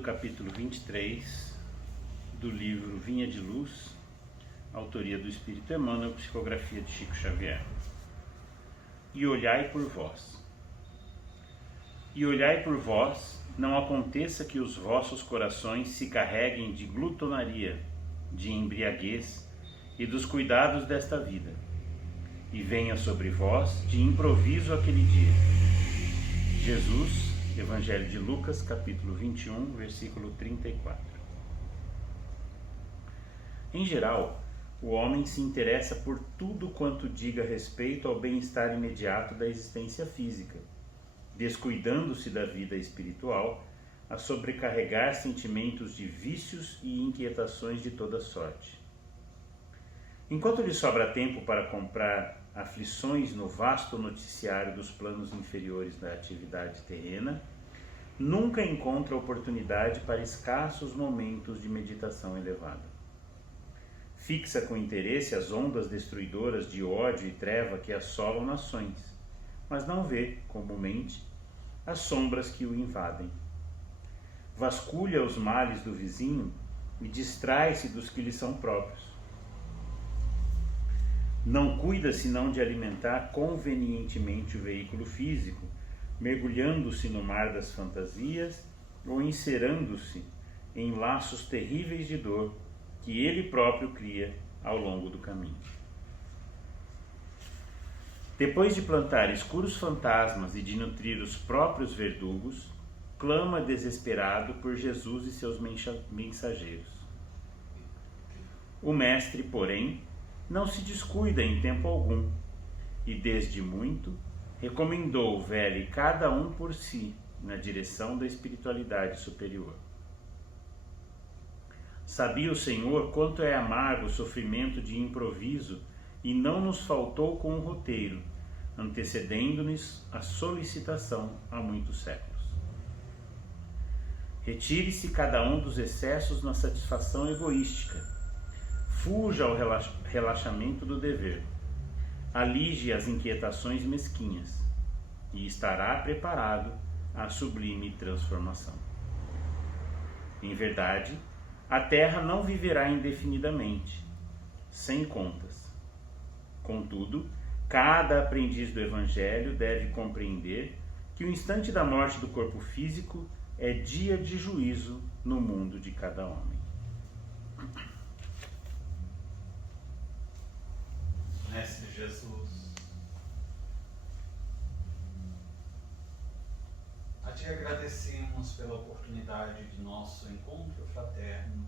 do capítulo 23 do livro Vinha de Luz, autoria do Espírito Emmanuel, psicografia de Chico Xavier. E olhai por vós. E olhai por vós, não aconteça que os vossos corações se carreguem de glutonaria, de embriaguez e dos cuidados desta vida, e venha sobre vós de improviso aquele dia. Jesus, Evangelho de Lucas, capítulo 21, versículo 34. Em geral, o homem se interessa por tudo quanto diga respeito ao bem-estar imediato da existência física, descuidando-se da vida espiritual, a sobrecarregar sentimentos de vícios e inquietações de toda sorte. Enquanto lhe sobra tempo para comprar aflições no vasto noticiário dos planos inferiores da atividade terrena, nunca encontra oportunidade para escassos momentos de meditação elevada. Fixa com interesse as ondas destruidoras de ódio e treva que assolam nações, mas não vê, comumente, as sombras que o invadem. Vasculha os males do vizinho e distrai-se dos que lhe são próprios. Não cuida senão de alimentar convenientemente o veículo físico, mergulhando-se no mar das fantasias ou encerando-se em laços terríveis de dor que ele próprio cria ao longo do caminho. Depois de plantar escuros fantasmas e de nutrir os próprios verdugos, clama desesperado por Jesus e seus mensageiros. O mestre, porém, não se descuida em tempo algum, e desde muito recomendou vele cada um por si na direção da espiritualidade superior. Sabia o Senhor quanto é amargo o sofrimento de improviso e não nos faltou com o roteiro, antecedendo-nos a solicitação há muitos séculos. Retire-se cada um dos excessos na satisfação egoística. Fuja ao relaxamento do dever. Alige as inquietações mesquinhas e estará preparado à sublime transformação. Em verdade, a terra não viverá indefinidamente, sem contas. Contudo, cada aprendiz do Evangelho deve compreender que o instante da morte do corpo físico é dia de juízo no mundo de cada homem. Mestre Jesus, a Ti agradecemos pela oportunidade de nosso encontro fraterno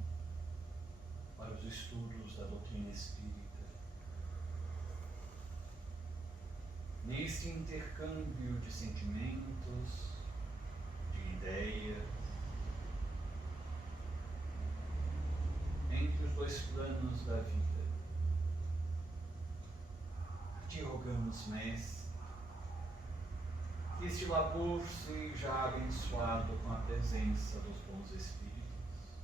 para os estudos da doutrina espírita. Neste intercâmbio de sentimentos, de ideias, entre os dois planos da vida, Te rogamos, Mestre, que este labor seja abençoado com a presença dos bons Espíritos,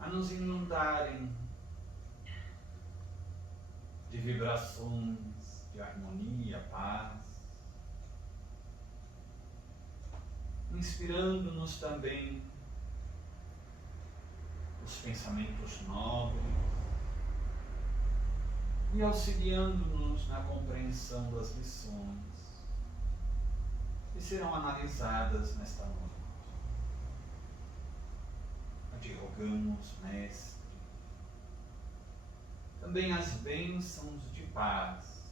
a nos inundarem de vibrações, de harmonia, paz, inspirando-nos também os pensamentos nobres e auxiliando-nos na compreensão das lições que serão analisadas nesta noite. Te rogamos, Mestre, também as bênçãos de paz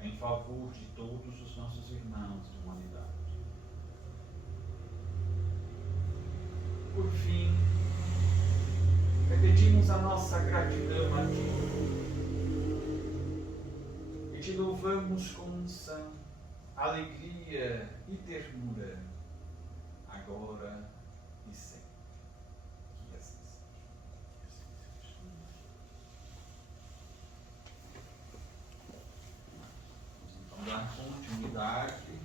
em favor de todos os nossos irmãos de humanidade. Por fim, repetimos a nossa gratidão a Ti e Te louvamos com unção, alegria e ternura, agora e sempre. Que assim seja. Vamos então dar continuidade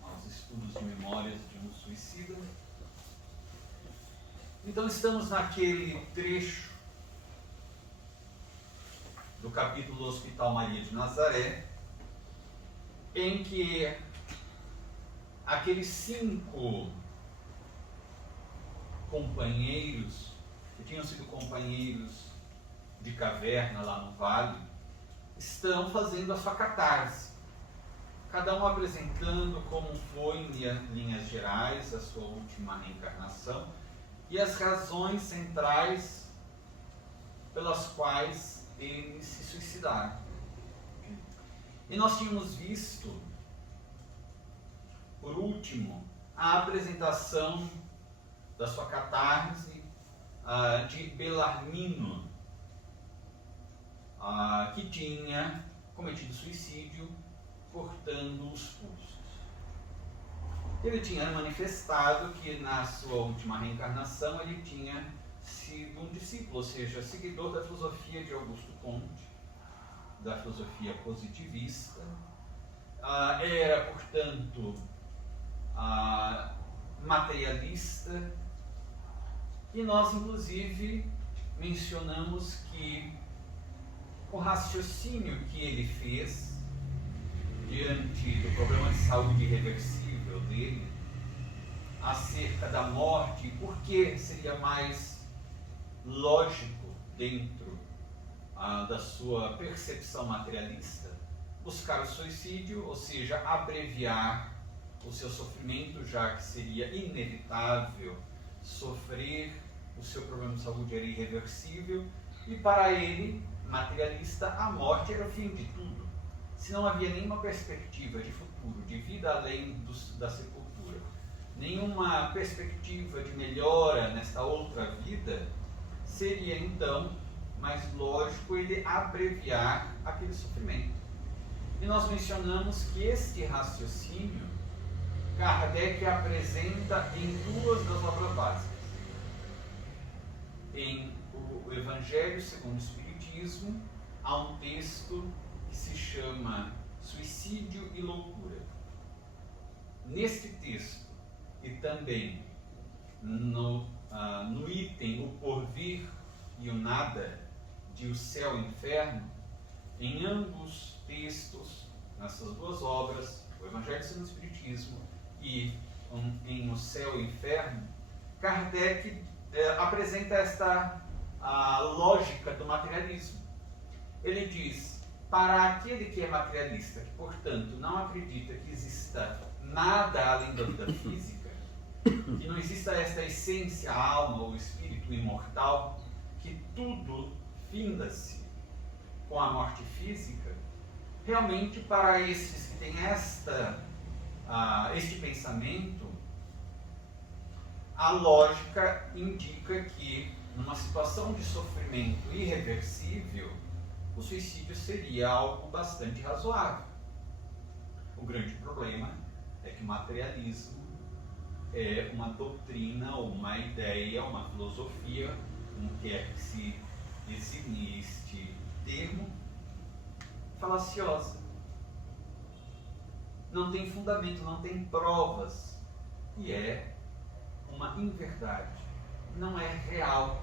aos estudos de memórias de um suicida. Então estamos naquele trecho do capítulo Hospital Maria de Nazaré, em que aqueles 5 companheiros que tinham sido companheiros de caverna lá no vale, estão fazendo a sua catarse. Cada um apresentando como foi em linhas gerais a sua última reencarnação e as razões centrais pelas quais eles se suicidaram. E nós tínhamos visto, por último, a apresentação da sua catarse de Belarmino, que tinha cometido suicídio cortando os pulsos. Ele tinha manifestado que na sua última reencarnação ele tinha sido um discípulo, ou seja, seguidor da filosofia de Augusto Comte, da filosofia positivista. Era, portanto, materialista, e nós, inclusive, mencionamos que o raciocínio que ele fez diante do problema de saúde irreversível dele, acerca da morte, por que seria mais lógico dentro da sua percepção materialista buscar o suicídio, ou seja, abreviar o seu sofrimento, já que seria inevitável sofrer, o seu problema de saúde era irreversível, e para ele, materialista, a morte era o fim de tudo. Se não havia nenhuma perspectiva de futuro, de vida além da sepultura, nenhuma perspectiva de melhora nesta outra vida, seria então mais lógico ele abreviar aquele sofrimento. E nós mencionamos que este raciocínio Kardec apresenta em 2 das obras básicas. Em o Evangelho segundo o Espiritismo, há um texto que se chama Suicídio e Loucura. Neste texto, e também no item O Porvir e o Nada, de O Céu e o Inferno, em ambos textos, nessas 2 obras, o Evangelho segundo o Espiritismo e em O Céu e o Inferno, Kardec apresenta esta lógica do materialismo. Ele diz, para aquele que é materialista, que portanto não acredita que exista nada além da vida física, que não exista esta essência, a alma ou o espírito imortal, que tudo finda-se com a morte física, realmente para esses que têm este pensamento, a lógica indica que numa situação de sofrimento irreversível, o suicídio seria algo bastante razoável. O grande problema é que o materialismo é uma doutrina, uma ideia, uma filosofia, como quer que se designe este termo, falaciosa. Não tem fundamento, não tem provas, e é uma inverdade, não é real.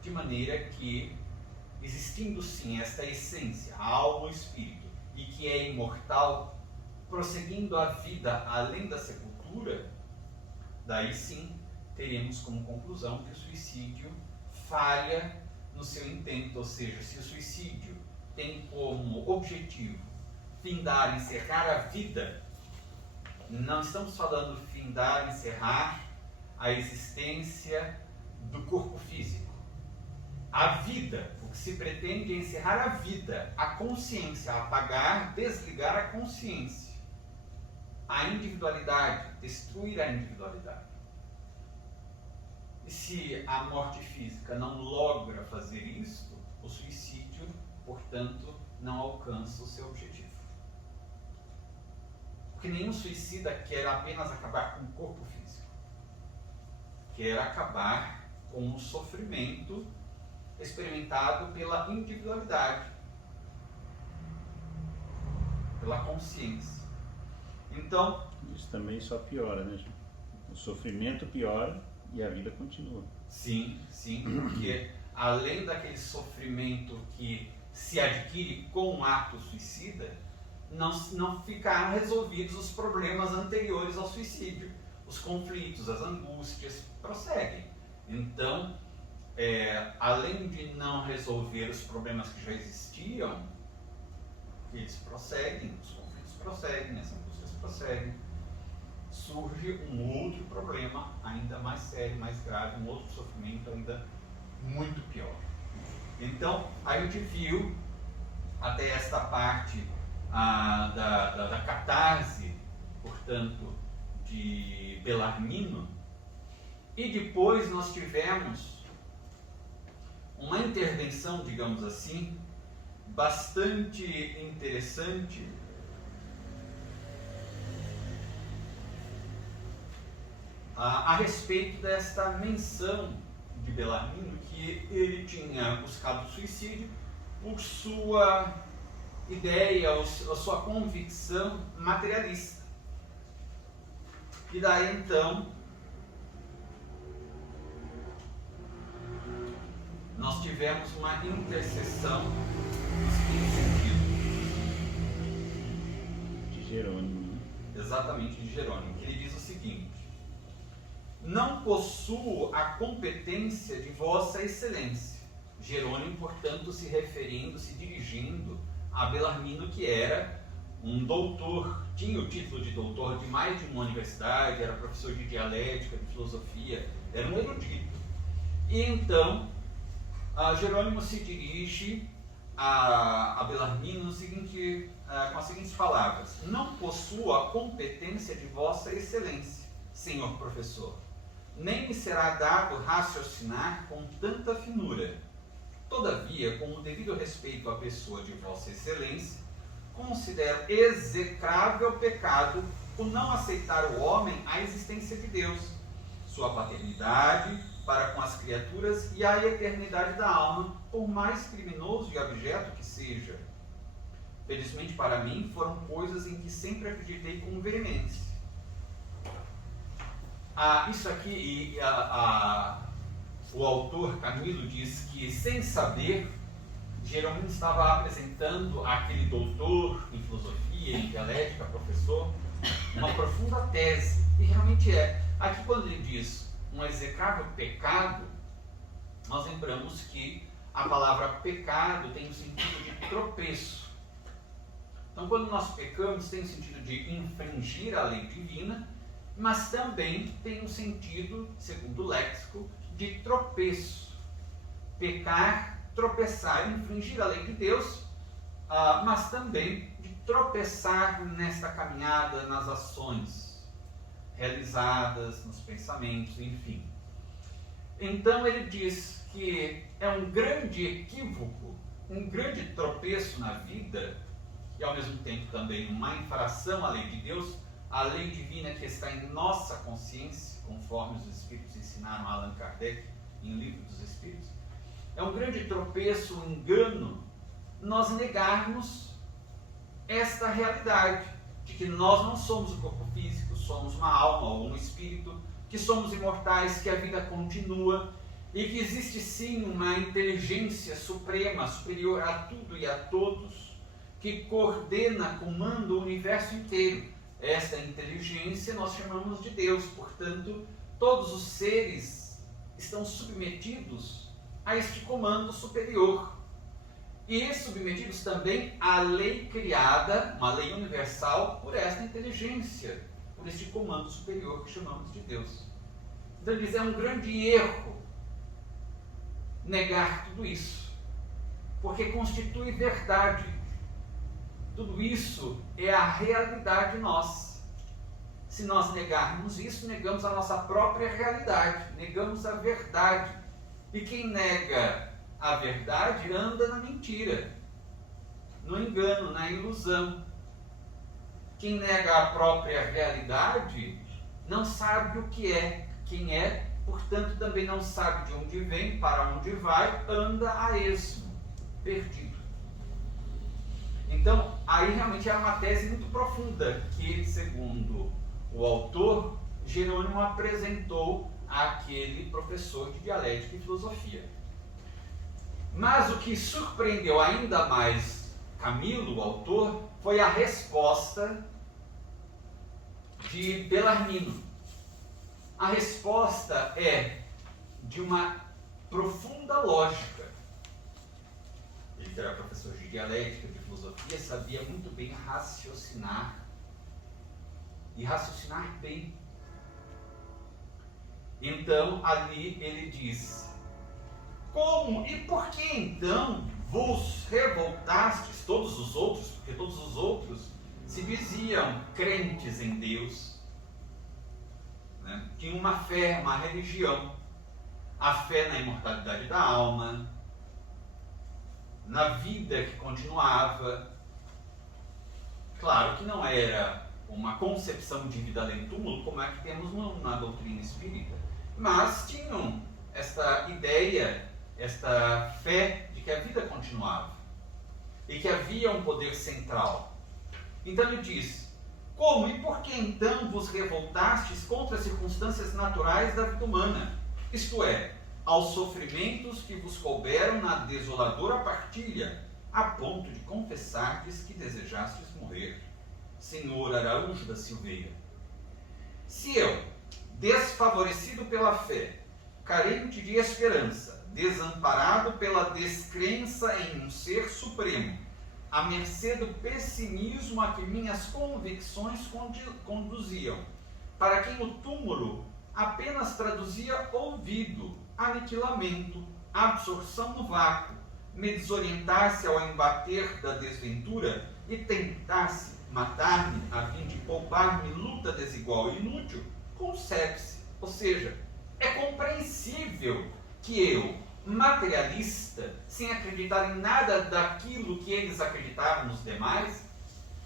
De maneira que, existindo sim esta essência, a alma ou espírito, e que é imortal, prosseguindo a vida além da sepultura, daí sim teremos como conclusão que o suicídio falha no seu intento, ou seja, se o suicídio tem como objetivo findar, encerrar a vida, não estamos falando findar, encerrar a existência do corpo físico. A vida, o que se pretende é encerrar a vida, a consciência, apagar, desligar a consciência, a individualidade, destruir a individualidade. E se a morte física não logra fazer isto, o suicídio, portanto, não alcança o seu objetivo. Porque nenhum suicida quer apenas acabar com o corpo físico. Quer acabar com o sofrimento experimentado pela individualidade, pela consciência. Então, isso também só piora, né, gente? O sofrimento piora e a vida continua. Sim, porque além daquele sofrimento que se adquire com o ato suicida, não ficaram resolvidos os problemas anteriores ao suicídio. Os conflitos, as angústias prosseguem. Então, além de não resolver os problemas que já existiam, eles prosseguem, os conflitos prosseguem, as angústias prosseguem, surge um outro problema ainda mais sério, mais grave, um outro sofrimento ainda muito pior. Então, a gente viu até esta parte da catarse, portanto, de Belarmino, e depois nós tivemos uma intervenção, digamos assim, bastante interessante a respeito desta menção de Belarmino, que ele tinha buscado o suicídio por sua ideia, ou sua convicção materialista. E daí então nós tivemos uma intercessão no seguinte sentido. De Jerônimo. Exatamente, de Jerônimo, que ele diz o seguinte: não possuo a competência de vossa excelência. Jerônimo, portanto, se dirigindo a Belarmino, que era um doutor, tinha o título de doutor de mais de uma universidade, era professor de dialética, de filosofia, era um erudito. E então, Jerônimo se dirige a Belarmino com as seguintes palavras: não possuo a competência de vossa excelência, senhor professor, nem me será dado raciocinar com tanta finura. Todavia, com o devido respeito à pessoa de vossa excelência, considero execrável pecado o não aceitar o homem a existência de Deus, sua paternidade para com as criaturas e a eternidade da alma, por mais criminoso e abjeto que seja. Felizmente para mim, foram coisas em que sempre acreditei com veemência. Isso aqui, o autor Camilo diz que, sem saber, Jerônimo estava apresentando àquele doutor em filosofia, em dialética, professor, uma profunda tese, e realmente é. Aqui, quando ele diz um execrável pecado, nós lembramos que a palavra pecado tem o sentido de tropeço. Então, quando nós pecamos, tem o sentido de infringir a lei divina, mas também tem o sentido, segundo o léxico, de tropeço. Pecar, tropeçar, infringir a lei de Deus, mas também de tropeçar nesta caminhada, nas ações realizadas, nos pensamentos, enfim. Então ele diz que é um grande equívoco, um grande tropeço na vida, e ao mesmo tempo também uma infração à lei de Deus, a lei divina que está em nossa consciência, conforme os Espíritos ensinaram a Allan Kardec em O Livro dos Espíritos. É um grande tropeço, um engano, nós negarmos esta realidade, de que nós não somos o corpo físico, somos uma alma ou um espírito, que somos imortais, que a vida continua, e que existe sim uma inteligência suprema, superior a tudo e a todos, que coordena, comanda o universo inteiro. Esta inteligência nós chamamos de Deus, portanto, todos os seres estão submetidos a este comando superior. E submetidos também à lei criada, uma lei universal, por esta inteligência, por este comando superior que chamamos de Deus. Então ele diz, é um grande erro negar tudo isso, porque constitui verdade. Tudo isso é a realidade nossa. Se nós negarmos isso, negamos a nossa própria realidade, negamos a verdade. E quem nega a verdade anda na mentira, no engano, na ilusão. Quem nega a própria realidade não sabe o que é, quem é, portanto também não sabe de onde vem, para onde vai, anda a esmo, perdido. Então, aí realmente era uma tese muito profunda que, segundo o autor, Jerônimo apresentou àquele professor de dialética e filosofia. Mas o que surpreendeu ainda mais Camilo, o autor, foi a resposta de Bellarmino. A resposta é de uma profunda lógica. Ele era professor de dialética, de filosofia, sabia muito bem raciocinar. E raciocinar bem. Então, ali ele diz: como e por que então vos revoltastes, todos os outros, porque todos os outros se diziam crentes em Deus, né? Tinham uma fé, uma religião, a fé na imortalidade da alma, na vida que continuava. Claro que não era uma concepção de vida além do túmulo, como é que temos na doutrina espírita, mas tinham esta ideia, esta fé de que a vida continuava e que havia um poder central. Então ele diz: como e por que então vos revoltastes contra as circunstâncias naturais da vida humana, isto é, aos sofrimentos que vos couberam na desoladora partilha, a ponto de confessardes que desejastes morrer? Senhor Araújo da Silveira, se eu, desfavorecido pela fé, carente de esperança, desamparado pela descrença em um ser supremo, à mercê do pessimismo a que minhas convicções conduziam, para quem o túmulo apenas traduzia ouvido, aniquilamento, absorção no vácuo, me desorientasse ao embater da desventura e tentasse matar-me a fim de poupar-me luta desigual e inútil, concebe-se, ou seja, é compreensível que eu, materialista, sem acreditar em nada daquilo que eles acreditavam nos demais,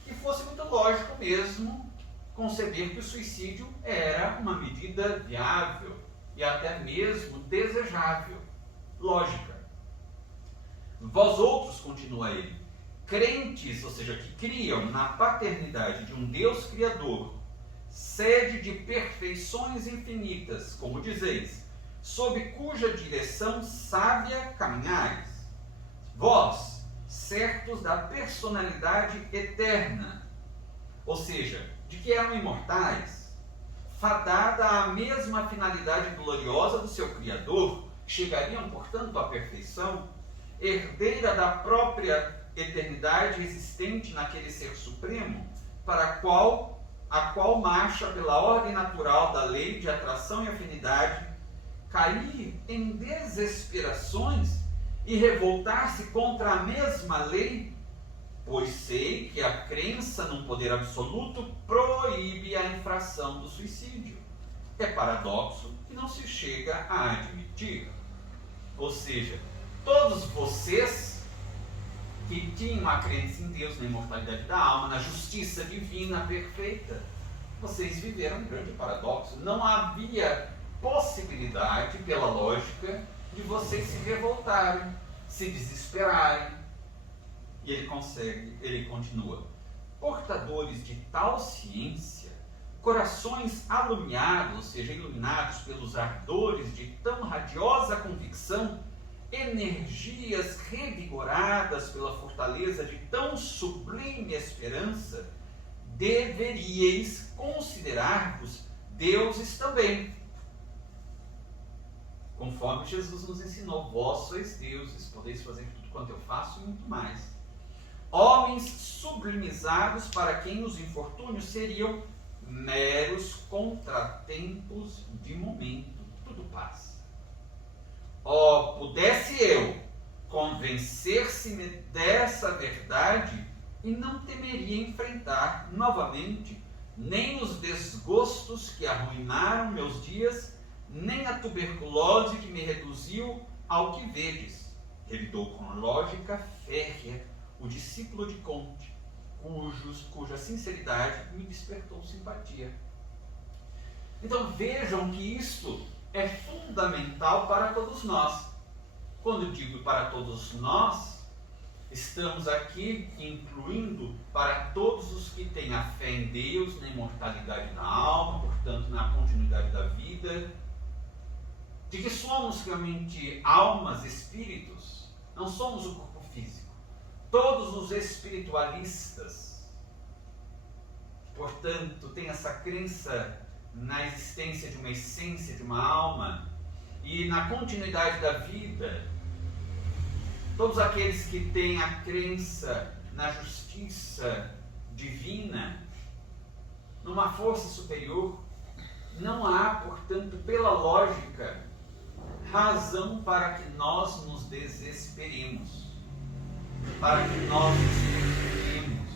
que fosse muito lógico mesmo conceber que o suicídio era uma medida viável e até mesmo desejável. Lógica. Vós outros, continua ele, crentes, ou seja, que criam na paternidade de um Deus Criador, sede de perfeições infinitas, como dizeis, sob cuja direção sábia caminhais. Vós, certos da personalidade eterna, ou seja, de que eram imortais, fadada à mesma finalidade gloriosa do seu Criador, chegariam, portanto, à perfeição, herdeira da própria eternidade existente naquele ser supremo, para a qual marcha pela ordem natural da lei de atração e afinidade, cair em desesperações e revoltar-se contra a mesma lei, pois sei que a crença num poder absoluto proíbe a infração do suicídio. É paradoxo que não se chega a admitir. Ou seja, todos vocês que tinham a crença em Deus, na imortalidade da alma, na justiça divina perfeita, vocês viveram um grande paradoxo. Não havia possibilidade, pela lógica, de vocês se revoltarem, se desesperarem. E ele continua: portadores de tal ciência, corações alumiados, ou seja, iluminados pelos ardores de tão radiosa convicção, energias revigoradas pela fortaleza de tão sublime esperança, deveríeis considerar-vos deuses também. Conforme Jesus nos ensinou, vós sois deuses, podeis fazer tudo quanto eu faço e muito mais. Homens sublimizados para quem os infortúnios seriam meros contratempos de momento, tudo passa. Oh, pudesse eu convencer-se-me dessa verdade e não temeria enfrentar novamente nem os desgostos que arruinaram meus dias, nem a tuberculose que me reduziu ao que vedes. Revidou com lógica férrea o discípulo de Comte, cuja sinceridade me despertou simpatia. Então vejam que isto é fundamental para todos nós. Quando digo para todos nós, estamos aqui incluindo para todos os que têm a fé em Deus, na imortalidade da alma, portanto na continuidade da vida, de que somos realmente almas, espíritos, não somos o corpo físico. Todos os espiritualistas, portanto, têm essa crença na existência de uma essência, de uma alma e na continuidade da vida. Todos aqueles que têm a crença na justiça divina, numa força superior, não há, portanto, pela lógica, razão para que nós nos desesperemos, para que nós nos frustremos,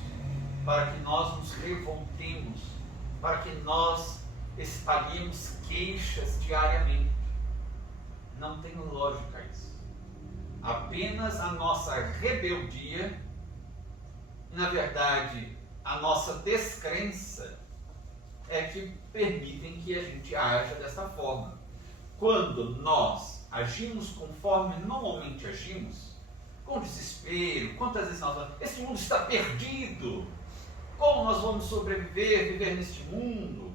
para que nós nos revoltemos, para que nós espalhemos queixas diariamente. Não tem lógica isso. Apenas a nossa rebeldia, na verdade, a nossa descrença, é que permitem que a gente haja dessa forma. Quando nós agimos conforme normalmente agimos, com desespero, quantas vezes nós falamos, esse mundo está perdido, como nós vamos sobreviver, viver neste mundo?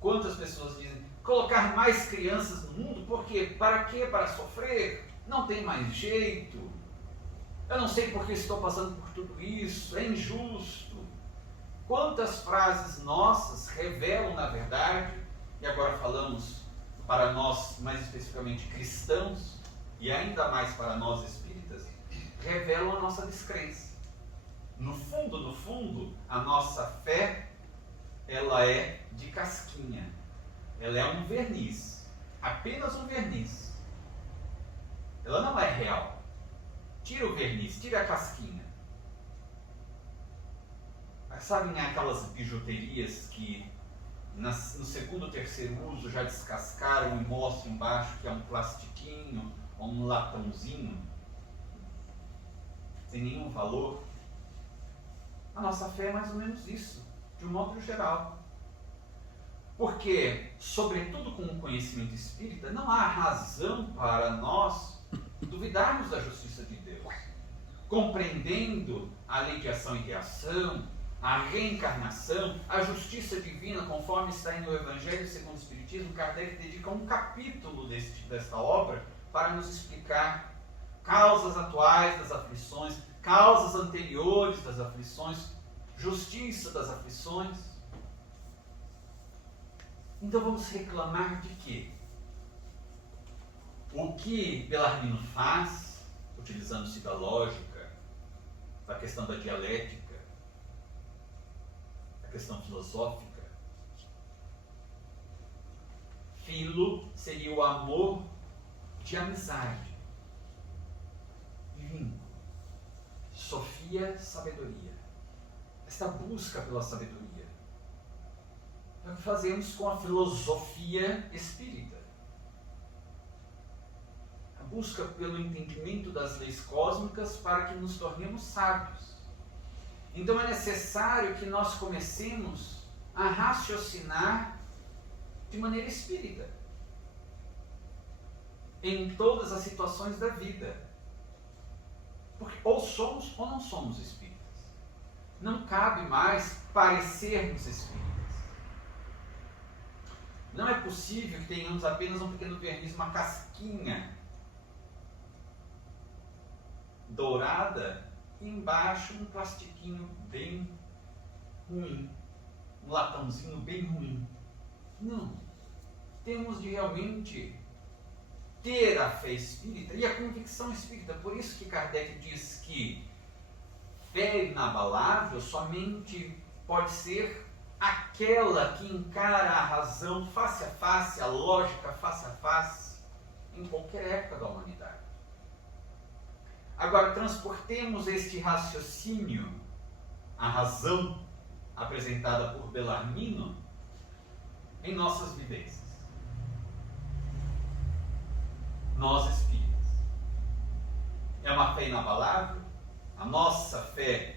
Quantas pessoas dizem, colocar mais crianças no mundo, por quê? Para quê? Para sofrer? Não tem mais jeito. Eu não sei por que estou passando por tudo isso, é injusto. Quantas frases nossas revelam, na verdade, e agora falamos para nós, mais especificamente cristãos, e ainda mais para nós espíritas, revelam a nossa descrença. No fundo, a nossa fé, ela é de casquinha. Ela é um verniz, apenas um verniz. Ela não é real. Tira o verniz, tira a casquinha. Sabem aquelas bijuterias que no segundo ou terceiro uso já descascaram e mostram embaixo que é um plastiquinho ou um latãozinho sem nenhum valor? A nossa fé é mais ou menos isso, de um modo geral. Porque, sobretudo com o conhecimento espírita, não há razão para nós duvidarmos da justiça de Deus. Compreendendo a lei de ação e reação, a reencarnação, a justiça divina, conforme está no Evangelho segundo o Espiritismo, Kardec dedica um capítulo desta obra para nos explicar causas atuais das aflições, causas anteriores das aflições, justiça das aflições. Então vamos reclamar de quê? O que Bellarmino faz, utilizando-se da lógica, da questão da dialética, da questão filosófica. Filo seria o amor de amizade. Vínculo. Sofia, sabedoria. Esta busca pela sabedoria. É o que fazemos com a filosofia espírita. A busca pelo entendimento das leis cósmicas para que nos tornemos sábios. Então é necessário que nós comecemos a raciocinar de maneira espírita em todas as situações da vida. Porque ou somos ou não somos espíritas. Não cabe mais parecermos espíritas. Não é possível que tenhamos apenas um pequeno verniz, uma casquinha dourada e embaixo um plastiquinho bem ruim, um latãozinho bem ruim. Não. Temos de realmente ter a fé espírita e a convicção espírita. Por isso que Kardec diz que fé inabalável somente pode ser aquela que encara a razão face a face, a lógica face a face, em qualquer época da humanidade. Agora, transportemos este raciocínio, a razão apresentada por Bellarmino, em nossas vivências. Nós espíritas. É uma fé inabalável? A nossa fé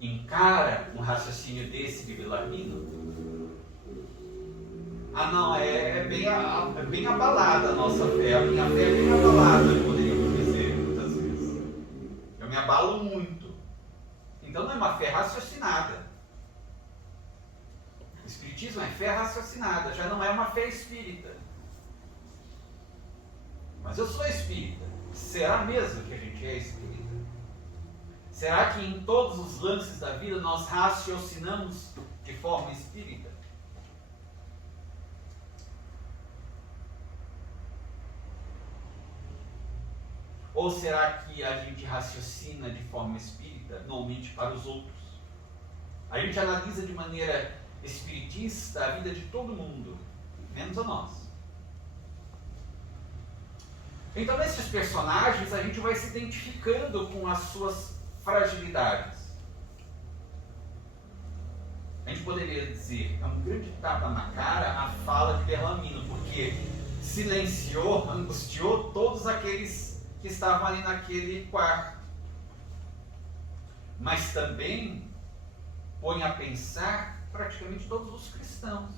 encara um raciocínio desse de Bellarmino? Ah não, é bem abalada a nossa fé. A minha fé é bem abalada, poderíamos dizer muitas vezes. Eu me abalo muito. Então não é uma fé raciocinada. O Espiritismo é fé raciocinada, já não é uma fé espírita. Mas eu sou espírita. Será mesmo que a gente é espírita? Será que em todos os lances da vida nós raciocinamos de forma espírita? Ou será que a gente raciocina de forma espírita, normalmente para os outros? A gente analisa de maneira espiritista a vida de todo mundo, menos a nós. Então, nesses personagens, a gente vai se identificando com as suas fragilidades. A gente poderia dizer, é um grande tapa na cara a fala de Bellarmino, porque silenciou, angustiou todos aqueles que estavam ali naquele quarto. Mas também põe a pensar praticamente todos os cristãos.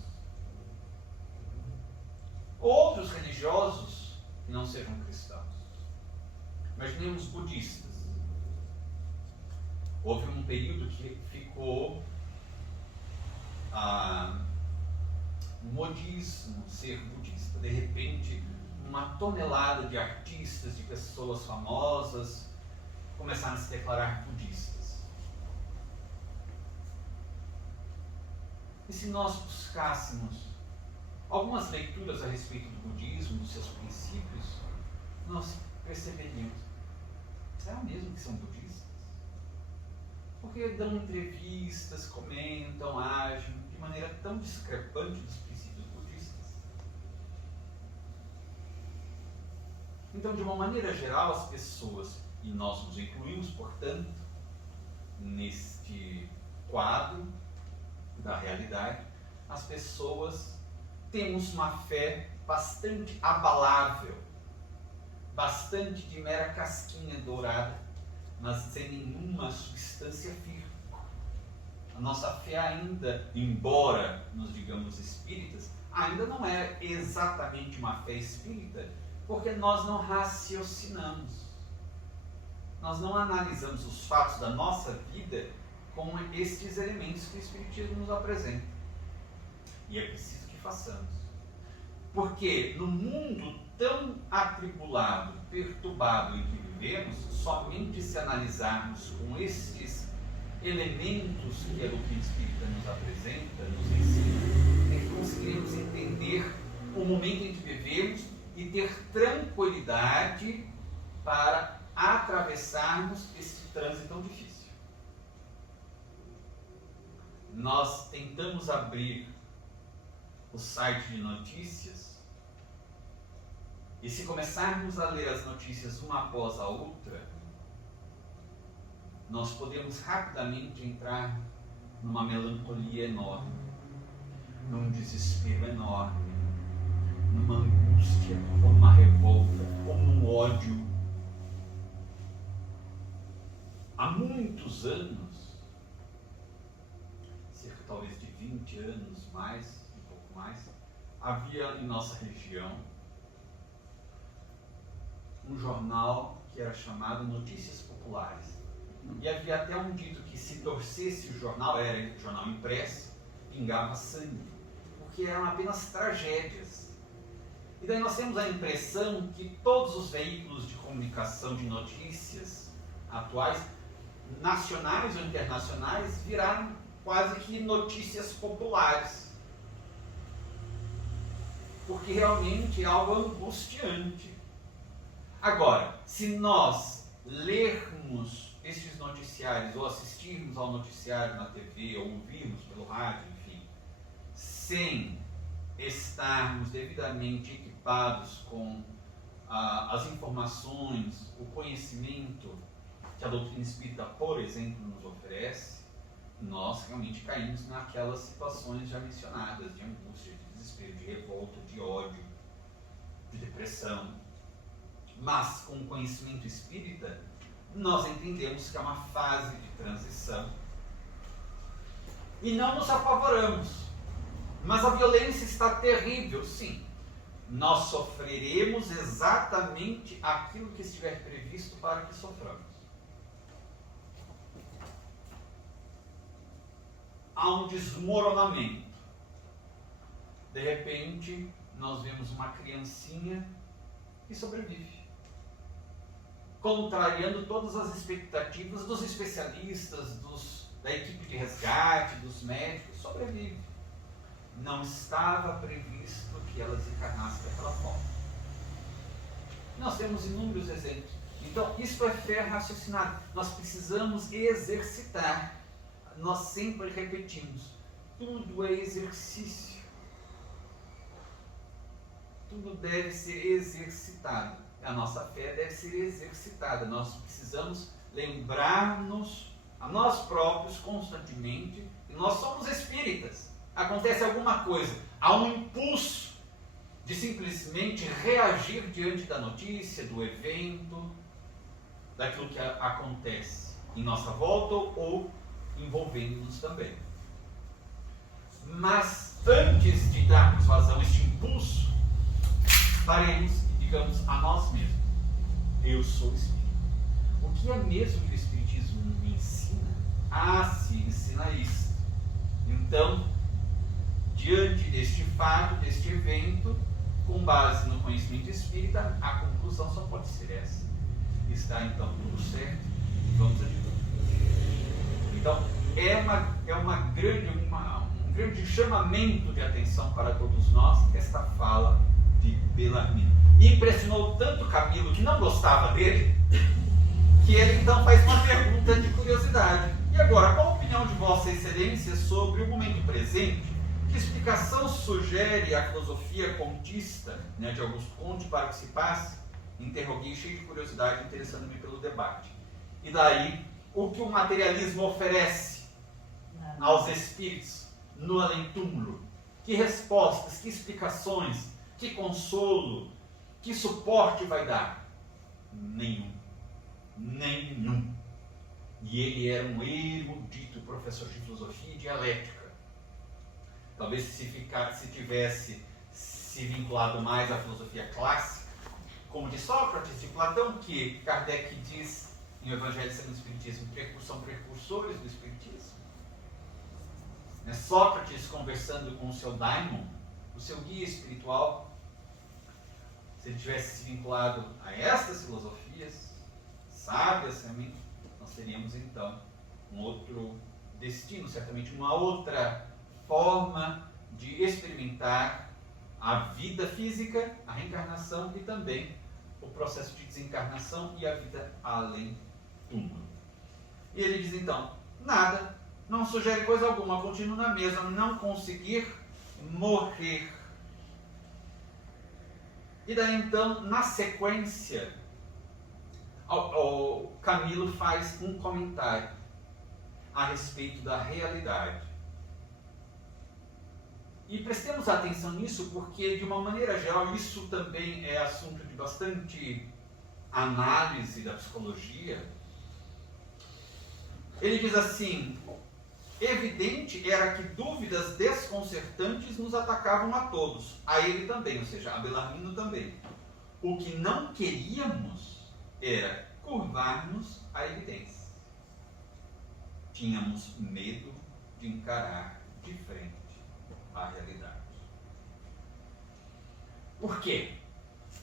Outros religiosos que não sejam cristãos. Imaginemos budistas. Houve um período que ficou modismo ser budista. De repente, uma tonelada de artistas, de pessoas famosas, começaram a se declarar budistas. E se nós buscássemos algumas leituras a respeito do budismo, dos seus princípios, nós perceberíamos, será mesmo que são budistas? Porque dão entrevistas, comentam, agem de maneira tão discrepante dos princípios budistas. Então, de uma maneira geral, as pessoas, e nós nos incluímos, portanto, neste quadro da realidade, as pessoas temos uma fé bastante abalável, bastante de mera casquinha dourada, mas sem nenhuma substância firme. A nossa fé ainda, embora nos digamos espíritas, ainda não é exatamente uma fé espírita, porque nós não raciocinamos. Nós não analisamos os fatos da nossa vida com estes elementos que o Espiritismo nos apresenta. E é preciso que façamos. Porque no mundo tão atribulado, perturbado em que vivemos, somente se analisarmos com estes elementos que a doutrina espírita nos apresenta, nos ensina, é que conseguiremos entender o momento em que vivemos e ter tranquilidade para atravessarmos esse trânsito tão difícil. Nós tentamos abrir o site de notícias e se começarmos a ler as notícias uma após a outra, nós podemos rapidamente entrar numa melancolia enorme, num desespero enorme, numa angústia, ou numa revolta, ou num ódio. Há muitos anos, cerca talvez de 20 anos mais, um pouco mais, havia em nossa região um jornal que era chamado Notícias Populares. E havia até um dito que se torcesse o jornal, era jornal impresso, pingava sangue, porque eram apenas tragédias. E daí nós temos a impressão que todos os veículos de comunicação de notícias atuais, nacionais ou internacionais, viraram quase que notícias populares. Porque realmente é algo angustiante. Agora, se nós lermos estes noticiários, ou assistirmos ao noticiário na TV, ou ouvirmos pelo rádio, enfim, sem estarmos devidamente equipados com as informações, o conhecimento que a doutrina espírita, por exemplo, nos oferece, nós realmente caímos naquelas situações já mencionadas, de angústia, de desespero, de revolta, de ódio, de depressão. Mas com o conhecimento espírita, nós entendemos que é uma fase de transição e não nos apavoramos. Mas a violência está terrível, sim. Nós sofreremos exatamente aquilo que estiver previsto para que soframos. Há um desmoronamento. De repente, nós vemos uma criancinha que sobrevive. contrariando todas as expectativas dos especialistas, da equipe de resgate, dos médicos, sobrevive. Não estava previsto que ela desencarnasse daquela forma. Nós temos inúmeros exemplos. Então, isso é fé raciocinada. Nós precisamos exercitar. Nós sempre repetimos, tudo é exercício. Tudo deve ser exercitado. A nossa fé deve ser exercitada. Nós precisamos lembrar-nos a nós próprios constantemente que nós somos espíritas. Acontece alguma coisa, há um impulso de simplesmente reagir diante da notícia, do evento, daquilo que acontece em nossa volta ou envolvendo-nos também. Mas antes de darmos vazão a este impulso, paremos e digamos a nós mesmos: eu sou espírita. O que é mesmo que o Espiritismo me ensina? Se ensina isso. Então, diante deste fato, deste evento, com base no conhecimento espírita, a conclusão só pode ser essa. Está então tudo certo, vamos adiante. Então, um grande chamamento de atenção para todos nós esta fala de Bellarmine. E impressionou tanto Camilo, que não gostava dele, que ele então faz uma pergunta de curiosidade. E agora, qual a opinião de Vossa Excelência sobre o momento presente? Que explicação sugere a filosofia contista, de Augusto Comte para que se passe? Interroguei cheio de curiosidade, interessando-me pelo debate. E daí, o que o materialismo oferece aos espíritos no além-túmulo? Que respostas, que explicações, que consolo, que suporte vai dar? Nenhum. Nenhum. E ele era um erudito professor de filosofia e dialética. Talvez se tivesse se vinculado mais à filosofia clássica, como de Sócrates, de Platão, que Kardec diz em O Evangelho segundo o Espiritismo, são precursores do Espiritismo. Sócrates conversando com o seu daimon, o seu guia espiritual, se ele tivesse se vinculado a estas filosofias sábias também, nós teríamos então um outro destino, certamente uma outra forma de experimentar a vida física, a reencarnação e também o processo de desencarnação e a vida além túmulo. E ele diz então, nada, não sugere coisa alguma, continuo na mesma, não conseguir morrer. E daí então, na sequência, o Camilo faz um comentário a respeito da realidade. E prestemos atenção nisso porque, de uma maneira geral, isso também é assunto de bastante análise da psicologia. Ele diz assim, evidente era que dúvidas desconcertantes nos atacavam a todos, a ele também, ou seja, a Bellarmino também. O que não queríamos era curvar-nos à evidência. Tínhamos medo de encarar de frente a realidade. Por quê?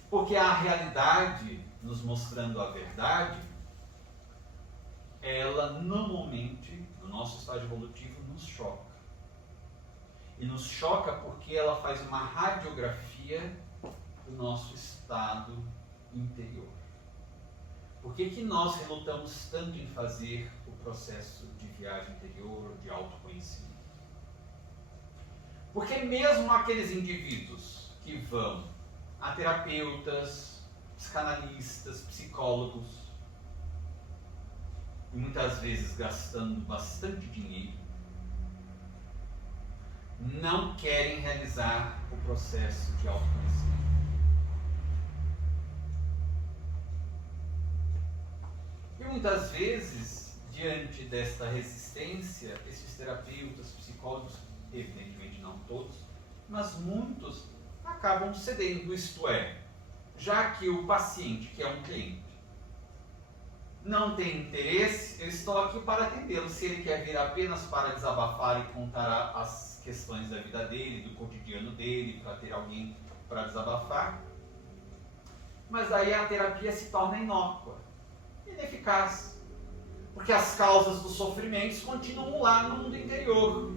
Porque a realidade, nos mostrando a verdade, ela normalmente, no nosso estágio evolutivo, nos choca. E nos choca porque ela faz uma radiografia do nosso estado interior. Por que nós relutamos tanto em fazer o processo de viagem interior, de autoconhecimento? Porque mesmo aqueles indivíduos que vão a terapeutas, psicanalistas, psicólogos, e muitas vezes gastando bastante dinheiro, não querem realizar o processo de autoconhecimento. E muitas vezes, diante desta resistência, esses terapeutas, psicólogos, evidentemente não todos, mas muitos acabam cedendo, isto é, já que o paciente, que é um cliente, não tem interesse, eu estou aqui para atendê-lo. Se ele quer vir apenas para desabafar e contar as questões da vida dele, do cotidiano dele, para ter alguém para desabafar, mas aí a terapia se torna inócua. ineficaz. Porque as causas dos sofrimentos continuam lá no mundo interior.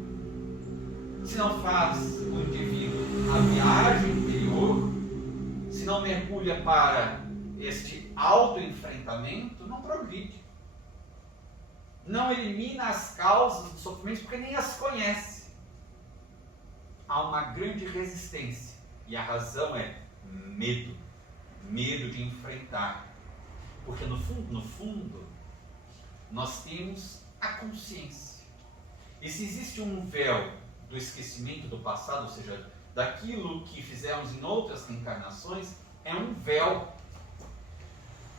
Se não faz o indivíduo a viagem interior, se não mergulha para este autoenfrentamento, não progride. Não elimina as causas dos sofrimentos porque nem as conhece. Há uma grande resistência. E a razão é medo. Medo de enfrentar. Porque no fundo, nós temos a consciência. E se existe um véu do esquecimento do passado, ou seja, daquilo que fizemos em outras reencarnações, é um véu.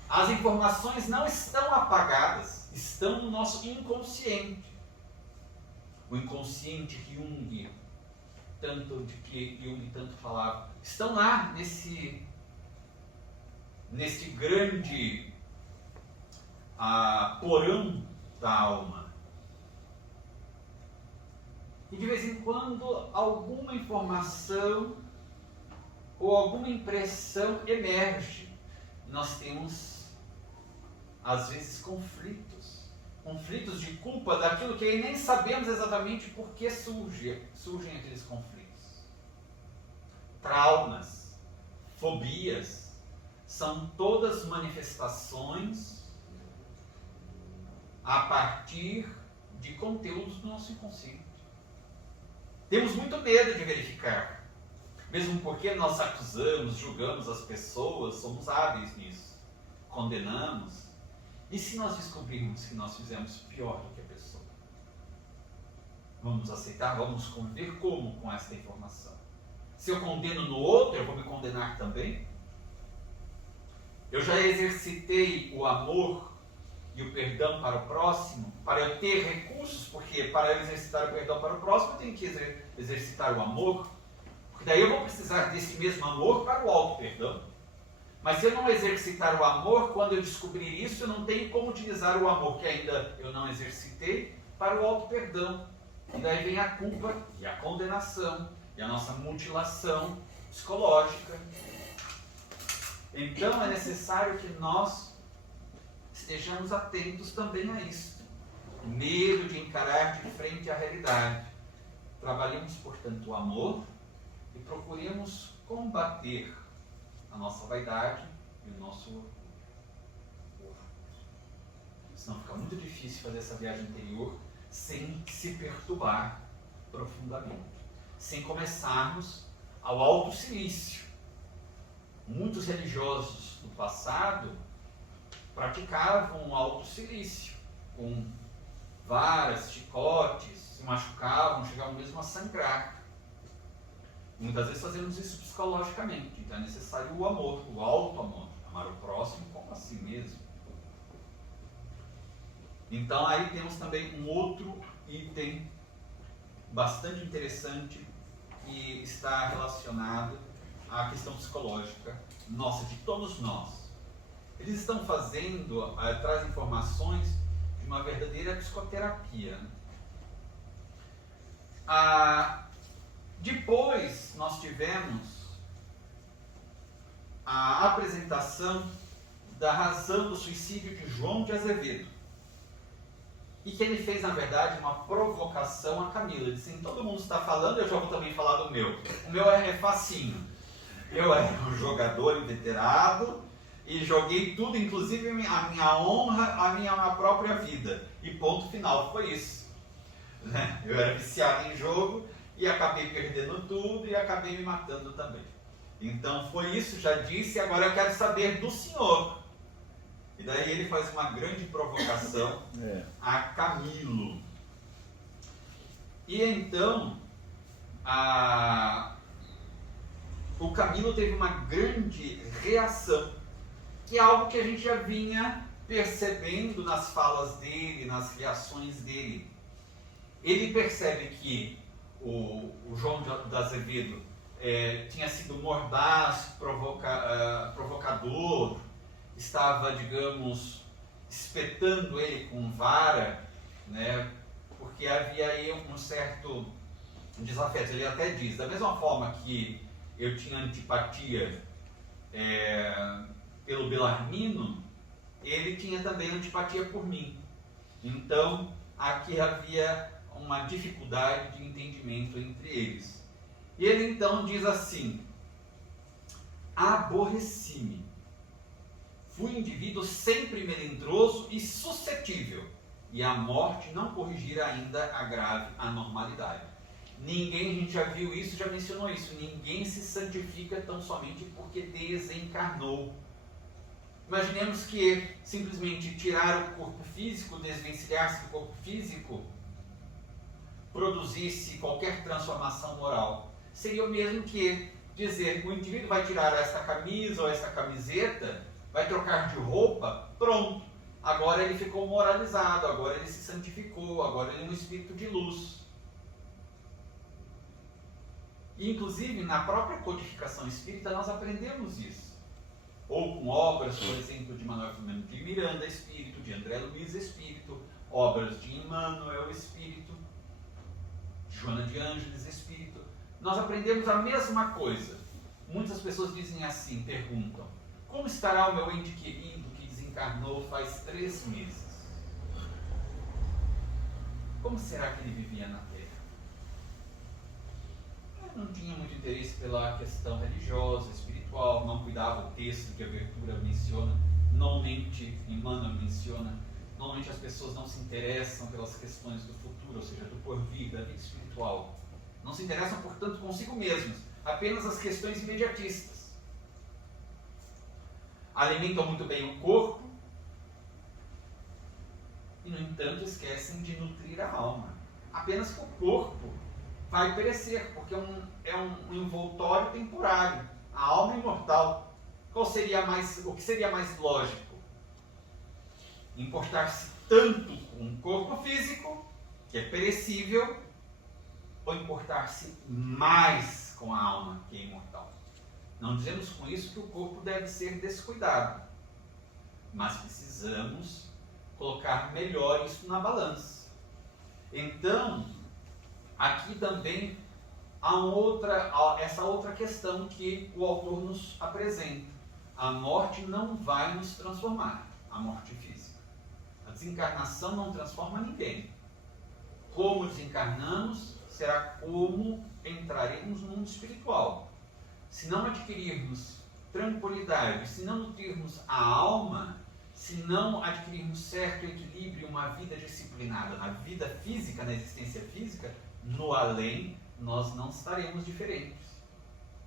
As informações não estão apagadas, estão no nosso inconsciente. O inconsciente que Jung tanto falava, estão lá neste grande porão da alma. E de vez em quando alguma informação ou alguma impressão emerge. Nós temos, às vezes, conflitos de culpa daquilo que nem sabemos exatamente por que surgem aqueles conflitos. Traumas, fobias, são todas manifestações a partir de conteúdos do nosso inconsciente. Temos muito medo de verificar, mesmo porque nós acusamos, julgamos as pessoas, somos hábeis nisso, condenamos. E se nós descobrirmos que nós fizemos pior do que a pessoa? Vamos aceitar? Vamos conviver como com esta informação? Se eu condeno no outro, eu vou me condenar também? Eu já exercitei o amor e o perdão para o próximo, para eu ter recursos, porque para eu exercitar o perdão para o próximo, eu tenho que exercitar o amor, porque daí eu vou precisar desse mesmo amor para o auto-perdão. Mas se eu não exercitar o amor, quando eu descobrir isso, eu não tenho como utilizar o amor que ainda eu não exercitei para o auto-perdão. E daí vem a culpa e a condenação e a nossa mutilação psicológica. Então é necessário que nós estejamos atentos também a isso. Medo de encarar de frente à realidade. Trabalhemos, portanto, o amor e procuremos combater a nossa vaidade e o nosso orgulho. Senão fica muito difícil fazer essa viagem interior sem se perturbar profundamente. Sem começarmos ao auto-silício. Muitos religiosos do passado praticavam o auto-silício, com varas, chicotes, se machucavam, chegavam mesmo a sangrar. Muitas vezes fazemos isso psicologicamente, então é necessário o amor, o auto-amor, amar o próximo como a si mesmo. Então aí temos também um outro item bastante interessante que está relacionado à questão psicológica nossa, de todos nós. Eles estão fazendo, trazem informações de uma verdadeira psicoterapia. Depois nós tivemos a apresentação da razão do suicídio de João de Azevedo. E que ele fez, na verdade, uma provocação a Camila. Ele disse, todo mundo está falando, eu já vou também falar do meu. O meu é facinho. Eu era um jogador inveterado e joguei tudo, inclusive a minha honra, a minha própria vida. E ponto final, foi isso. Eu era viciado em jogo e acabei perdendo tudo e acabei me matando também. Então foi isso, já disse, agora eu quero saber do senhor. E daí ele faz uma grande provocação a Camilo. E então, o Camilo teve uma grande reação, que é algo que a gente já vinha percebendo nas falas dele, nas reações dele. Ele percebe que o João de Azevedo tinha sido mordaz, provocador, estava, digamos, espetando ele com vara, né, porque havia aí um certo desafeto. Ele até diz, da mesma forma que eu tinha antipatia pelo Belarmino, ele tinha também antipatia por mim. Então, aqui havia uma dificuldade de entendimento entre eles. E ele então diz assim: aborreci-me. Fui indivíduo sempre melindroso e suscetível, e a morte não corrigira ainda a grave anormalidade. Ninguém, a gente já viu isso, já mencionou isso, ninguém se santifica tão somente porque desencarnou. Imaginemos que simplesmente tirar o corpo físico, desvencilhar-se do corpo físico, produzisse qualquer transformação moral. Seria o mesmo que dizer que o indivíduo vai tirar esta camisa ou esta camiseta, vai trocar de roupa, pronto. Agora ele ficou moralizado, agora ele se santificou, agora ele é um espírito de luz. E, inclusive, na própria codificação espírita, nós aprendemos isso. Ou com obras, por exemplo, de Manuel Filomeno de Miranda, espírito, de André Luiz, espírito, obras de Emmanuel, espírito, Joana de Ângeles, espírito. Nós aprendemos a mesma coisa. Muitas pessoas dizem assim, perguntam: como estará o meu ente querido que desencarnou faz 3 meses? Como será que ele vivia na Terra? Não tinha muito interesse pela questão religiosa, espiritual, não cuidava. O texto de abertura menciona, normalmente Emmanuel menciona, normalmente as pessoas não se interessam pelas questões do futuro, ou seja, do porvir, da vida espiritual. Não se interessam, portanto, consigo mesmos, apenas as questões imediatistas. Alimentam muito bem o corpo e, no entanto, esquecem de nutrir a alma. Apenas que o corpo vai perecer, porque é um envoltório temporário. A alma é imortal. O que seria mais lógico? Importar-se tanto com o corpo físico, que é perecível, ou importar-se mais com a alma, que é imortal? Não dizemos com isso que o corpo deve ser descuidado, mas precisamos colocar melhor isso na balança. Então, aqui também há essa outra questão que o autor nos apresenta. A morte não vai nos transformar, a morte física. A desencarnação não transforma ninguém. Como desencarnamos, será como entraremos no mundo espiritual. Se não adquirirmos tranquilidade, se não nutrirmos a alma, se não adquirirmos certo equilíbrio, uma vida disciplinada na vida física, na existência física, no além, nós não estaremos diferentes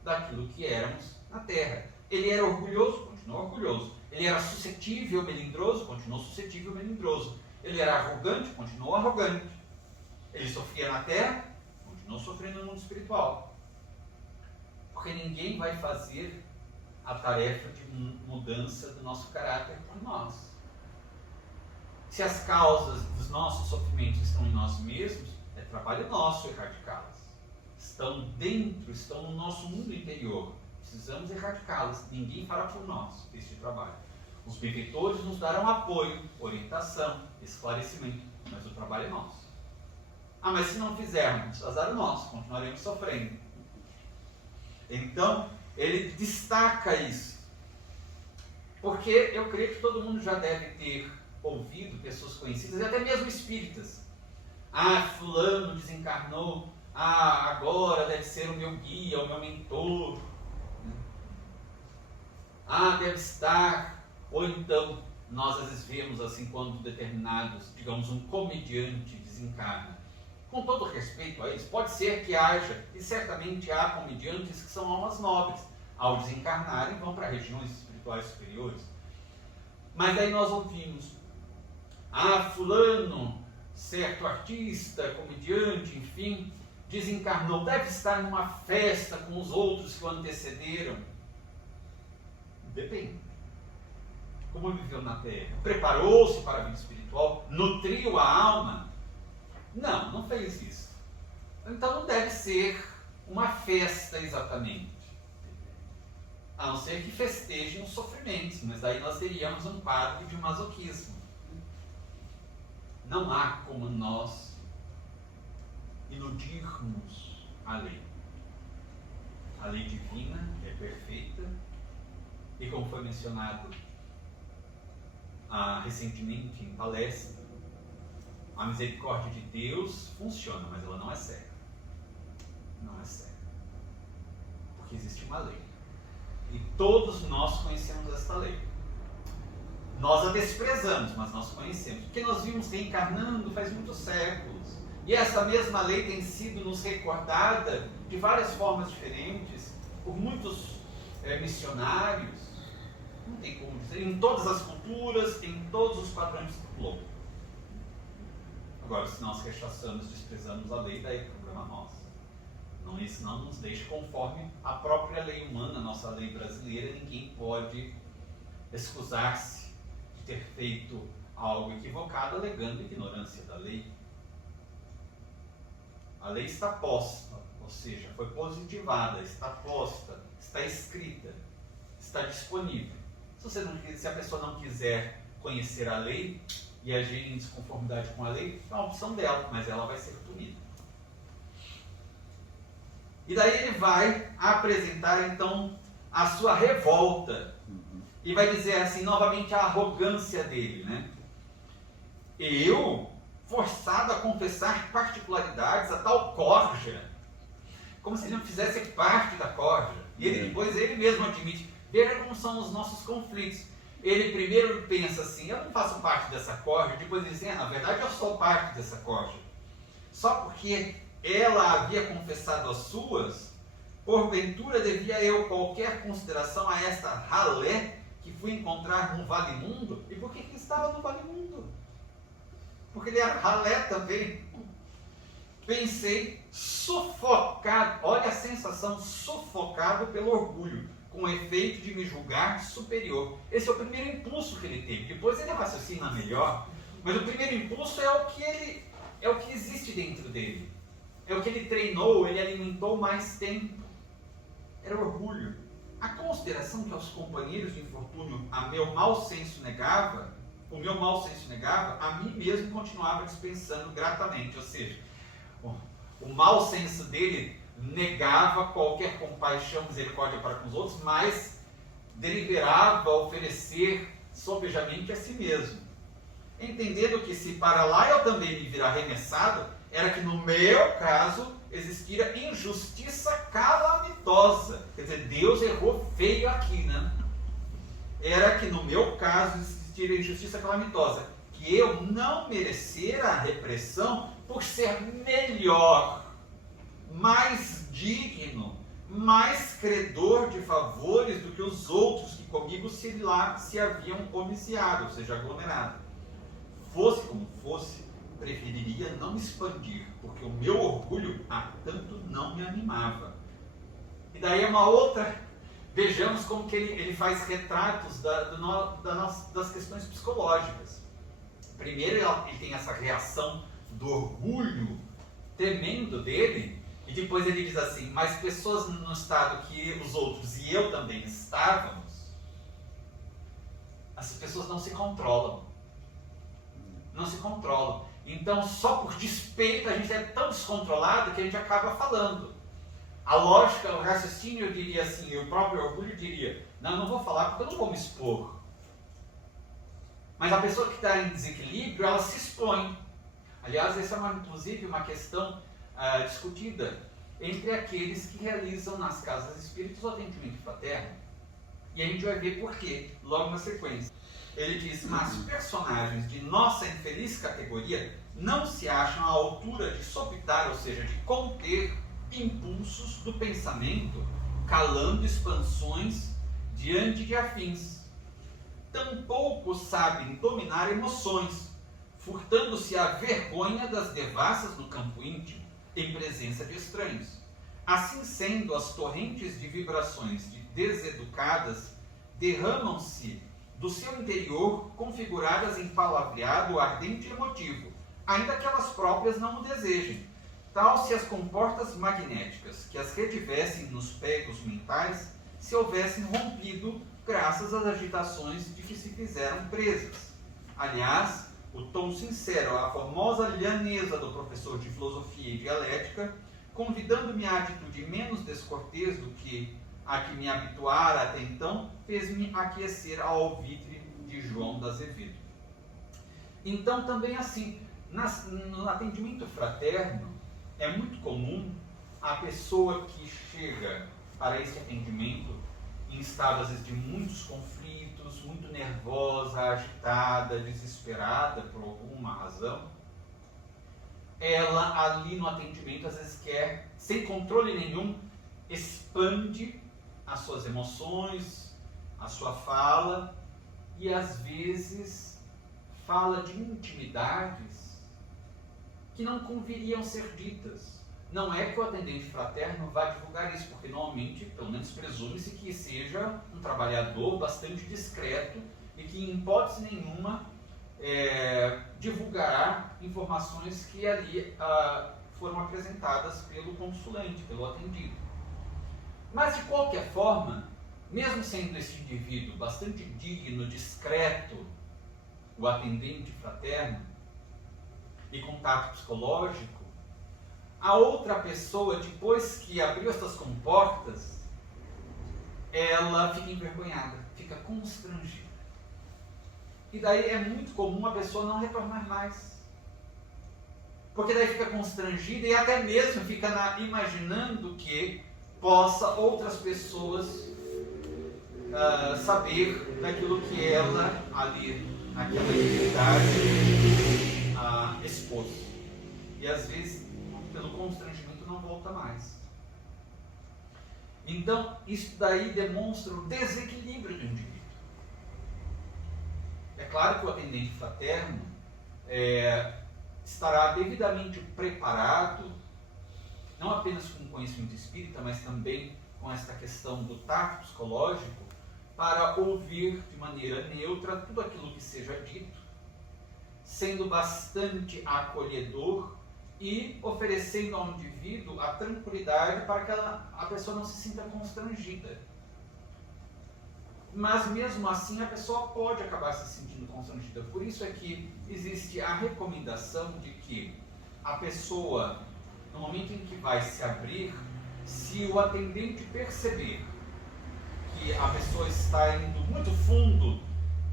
daquilo que éramos na Terra. Ele era orgulhoso, continuou orgulhoso. Ele era suscetível, melindroso, continuou suscetível, melindroso. Ele era arrogante, continuou arrogante. Ele sofria na Terra, continuou sofrendo no mundo espiritual. Porque ninguém vai fazer a tarefa de mudança do nosso caráter por nós. Se as causas dos nossos sofrimentos estão em nós mesmos, é trabalho nosso erradicá-las. Estão dentro, estão no nosso mundo interior. Precisamos erradicá-las. Ninguém fará por nós este trabalho. Os benfeitores nos darão apoio, orientação, esclarecimento, mas o trabalho é nosso. Ah, mas se não fizermos, azar é nosso, continuaremos sofrendo. Então, ele destaca isso. Porque eu creio que todo mundo já deve ter ouvido pessoas conhecidas, e até mesmo espíritas. Ah, fulano desencarnou, agora deve ser o meu guia, o meu mentor. Deve estar. Ou então, nós às vezes vemos assim, quando determinados, digamos, um comediante desencarna. Com todo respeito a eles, pode ser que haja, e certamente há comediantes que são almas nobres. Ao desencarnarem, vão para regiões espirituais superiores. Mas daí nós ouvimos, fulano, certo artista, comediante, enfim, desencarnou, deve estar numa festa com os outros que o antecederam. Depende. Como viveu na Terra? Preparou-se para a vida espiritual? Nutriu a alma? Não, não fez isso. Então não deve ser uma festa exatamente. A não ser que festejem os sofrimentos, mas daí nós teríamos um quadro de masoquismo. Não há como nós iludirmos a lei. A lei divina é perfeita e, como foi mencionado recentemente em palestra, a misericórdia de Deus funciona, mas ela não é cega. Não é cega. Porque existe uma lei. E todos nós conhecemos esta lei. Nós a desprezamos, mas nós conhecemos. Porque nós vimos reencarnando faz muitos séculos. E essa mesma lei tem sido nos recordada de várias formas diferentes, por muitos missionários. Não tem como dizer. Em todas as culturas, em todos os padrões do globo. Agora, se nós rechaçamos, desprezamos a lei, daí é problema nosso. Não, isso não nos deixa conforme a própria lei humana, a nossa lei brasileira. Ninguém pode excusar-se de ter feito algo equivocado alegando ignorância da lei. A lei está posta, ou seja, foi positivada, está posta, está escrita, está disponível. Se a pessoa não quiser conhecer a lei e agir em desconformidade com a lei, é uma opção dela, mas ela vai ser punida. E daí ele vai apresentar então a sua revolta e vai dizer assim novamente a arrogância dele, né? Eu, forçado a confessar particularidades a tal corja, como se ele não fizesse parte da corja. E ele depois ele mesmo admite. Veja como são os nossos conflitos. Ele primeiro pensa assim, eu não faço parte dessa corja, depois ele diz, na verdade eu sou parte dessa corja. Só porque ela havia confessado as suas, porventura devia eu qualquer consideração a esta ralé que fui encontrar no vale-mundo? E por que ele estava no vale-mundo? Porque ele era ralé também. Pensei, sufocado, olha a sensação, sufocado pelo orgulho, com o efeito de me julgar superior. Esse é o primeiro impulso que ele teve. Depois ele raciocina melhor, mas o primeiro impulso é o que existe dentro dele. É o que ele treinou, ele alimentou mais tempo. Era orgulho. A consideração que aos companheiros de infortúnio o meu mau senso negava, a mim mesmo continuava dispensando gratamente. Ou seja, o mau senso dele negava qualquer compaixão, misericórdia para com os outros, mas deliberava oferecer sobejamente a si mesmo. Entendendo que se para lá eu também me vir arremessado, era que no meu caso existira injustiça calamitosa. Quer dizer, Deus errou feio aqui, né? Era que no meu caso existira injustiça calamitosa, que eu não merecera a repressão por ser melhor, mais digno, mais credor de favores do que os outros que comigo se haviam homiciado, ou seja, aglomerado. Fosse como fosse, preferiria não expandir, porque o meu orgulho a tanto não me animava. E daí é uma outra, vejamos como que ele faz retratos das questões psicológicas. Primeiro ele tem essa reação do orgulho tremendo dele, e depois ele diz assim, mas pessoas no estado que os outros e eu também estávamos, essas pessoas não se controlam. Não se controlam. Então, só por despeito, a gente é tão descontrolado que a gente acaba falando. A lógica, o raciocínio diria assim, o próprio orgulho diria, não vou falar porque eu não vou me expor. Mas a pessoa que está em desequilíbrio, ela se expõe. Aliás, essa é inclusive uma questão discutida entre aqueles que realizam nas casas espíritas o atendimento fraterno. E a gente vai ver por quê, logo na sequência. Ele diz, mas personagens de nossa infeliz categoria não se acham à altura de sopitar, ou seja, de conter impulsos do pensamento, calando expansões diante de afins. Tampouco sabem dominar emoções, furtando-se a vergonha das devassas no campo íntimo, em presença de estranhos. Assim sendo, as torrentes de vibrações deseducadas derramam-se do seu interior configuradas em palavreado ardente e emotivo, ainda que elas próprias não o desejem. Tal se as comportas magnéticas que as retivessem nos pegos mentais se houvessem rompido graças às agitações de que se fizeram presas. Aliás, o tom sincero, a formosa lhaneza do professor de filosofia e dialética, convidando-me à atitude menos descortês do que a que me habituara até então, fez-me aquecer ao alvitre de João da Azevedo. Então também assim, no atendimento fraterno, é muito comum a pessoa que chega para esse atendimento em estado, às vezes, de muitos conflitos, muito nervosa, agitada, desesperada por alguma razão, ela ali no atendimento, às vezes quer, sem controle nenhum, expande as suas emoções, a sua fala, e às vezes fala de intimidades que não conviriam ser ditas. Não é que o atendente fraterno vá divulgar isso, porque normalmente, pelo menos presume-se que seja um trabalhador bastante discreto e que em hipótese nenhuma divulgará informações que ali foram apresentadas pelo consulente, pelo atendido. Mas de qualquer forma, mesmo sendo esse indivíduo bastante digno, discreto, o atendente fraterno, e contato psicológico, a outra pessoa, depois que abriu essas comportas, ela fica envergonhada, fica constrangida. E daí é muito comum a pessoa não retornar mais. Porque daí fica constrangida e até mesmo fica imaginando que possa outras pessoas saber daquilo que ela ali, naquela atividade, expôs. E às vezes, pelo constrangimento, não volta mais. Então, isso daí demonstra o desequilíbrio do indivíduo. É claro que o atendente fraterno estará devidamente preparado, não apenas com o conhecimento espírita, mas também com esta questão do tato psicológico, para ouvir de maneira neutra tudo aquilo que seja dito, sendo bastante acolhedor e oferecendo ao indivíduo a tranquilidade para que a pessoa não se sinta constrangida. Mas mesmo assim a pessoa pode acabar se sentindo constrangida. Por isso é que existe a recomendação de que a pessoa, no momento em que vai se abrir, se o atendente perceber que a pessoa está indo muito fundo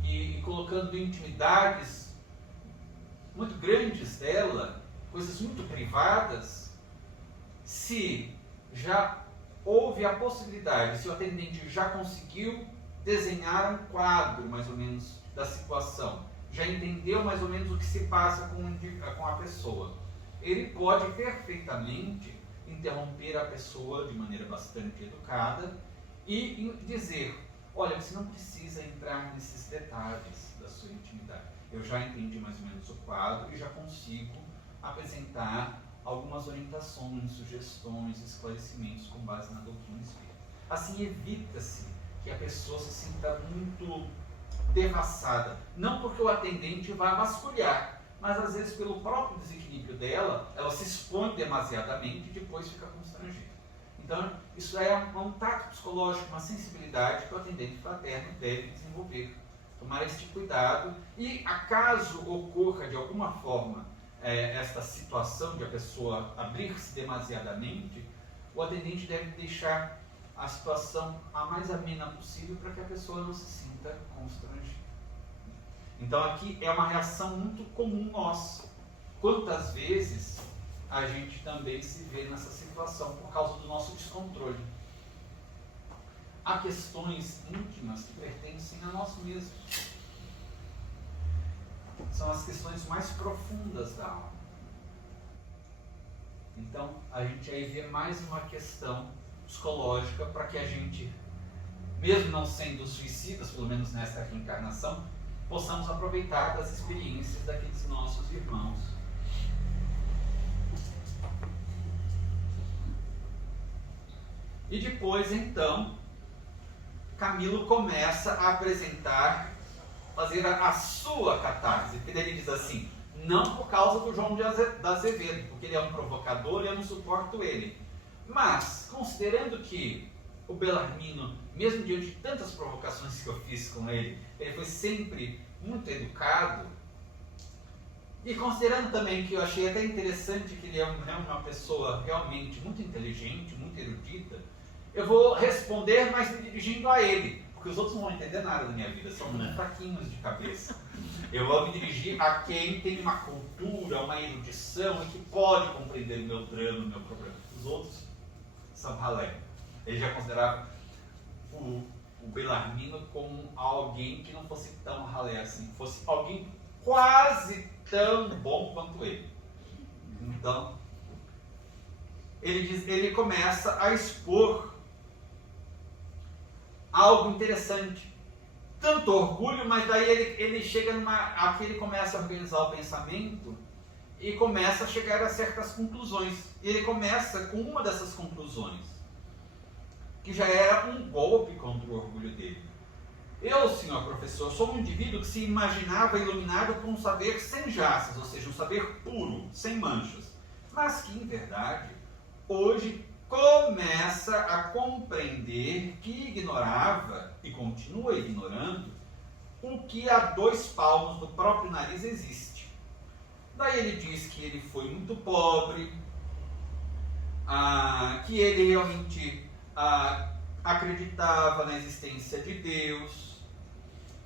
e colocando intimidades muito grandes dela, coisas muito privadas, se já houve a possibilidade, se o atendente já conseguiu desenhar um quadro mais ou menos da situação, já entendeu mais ou menos o que se passa com a pessoa, ele pode perfeitamente interromper a pessoa de maneira bastante educada e dizer: olha, você não precisa entrar nesses detalhes da sua intimidade. Eu já entendi mais ou menos o quadro e já consigo apresentar algumas orientações, sugestões, esclarecimentos com base na doutrina espírita. Assim evita-se que a pessoa se sinta muito devassada. Não porque o atendente vai vasculhar, mas às vezes pelo próprio desequilíbrio dela, ela se expõe demasiadamente e depois fica constrangida. Então, isso é um tato psicológico, uma sensibilidade que o atendente fraterno deve desenvolver. Tomar este cuidado e, acaso ocorra de alguma forma esta situação de a pessoa abrir-se demasiadamente, o atendente deve deixar a situação a mais amena possível para que a pessoa não se sinta constrangida. Então aqui é uma reação muito comum nossa. Quantas vezes a gente também se vê nessa situação por causa do nosso descontrole. Há questões íntimas que pertencem a nós mesmos. São as questões mais profundas da alma. Então, a gente aí vê mais uma questão psicológica para que a gente, mesmo não sendo suicidas, pelo menos nesta reencarnação, possamos aproveitar das experiências daqueles nossos irmãos. E depois, então, Camilo começa a apresentar, fazer a sua catarse, porque ele diz assim: não por causa do João de Azevedo, porque ele é um provocador e eu não suporto ele, mas considerando que o Belarmino, mesmo diante de tantas provocações que eu fiz com ele, ele foi sempre muito educado, e considerando também que eu achei até interessante que ele é uma pessoa realmente muito inteligente, muito erudita, eu vou responder, mas me dirigindo a ele, porque porque os outros não vão entender nada da minha vida, são muito fraquinhos de cabeça. Eu vou me dirigir a quem tem uma cultura, uma erudição e que pode compreender o meu drama, o meu problema. Os outros são ralé. Ele já considerava o Bellarmino como alguém que não fosse tão ralé assim, fosse alguém quase tão bom quanto ele. Então, ele começa a expor algo interessante. Tanto orgulho, mas daí ele chega aqui ele começa a organizar o pensamento e começa a chegar a certas conclusões. E ele começa com uma dessas conclusões, que já era um golpe contra o orgulho dele. Eu, senhor professor, sou um indivíduo que se imaginava iluminado por um saber sem jaças, ou seja, um saber puro, sem manchas, mas que, em verdade, hoje começa a compreender que ignorava e continua ignorando o que a 2 palmos do próprio nariz existe. Daí ele diz que ele foi muito pobre, que ele realmente acreditava na existência de Deus,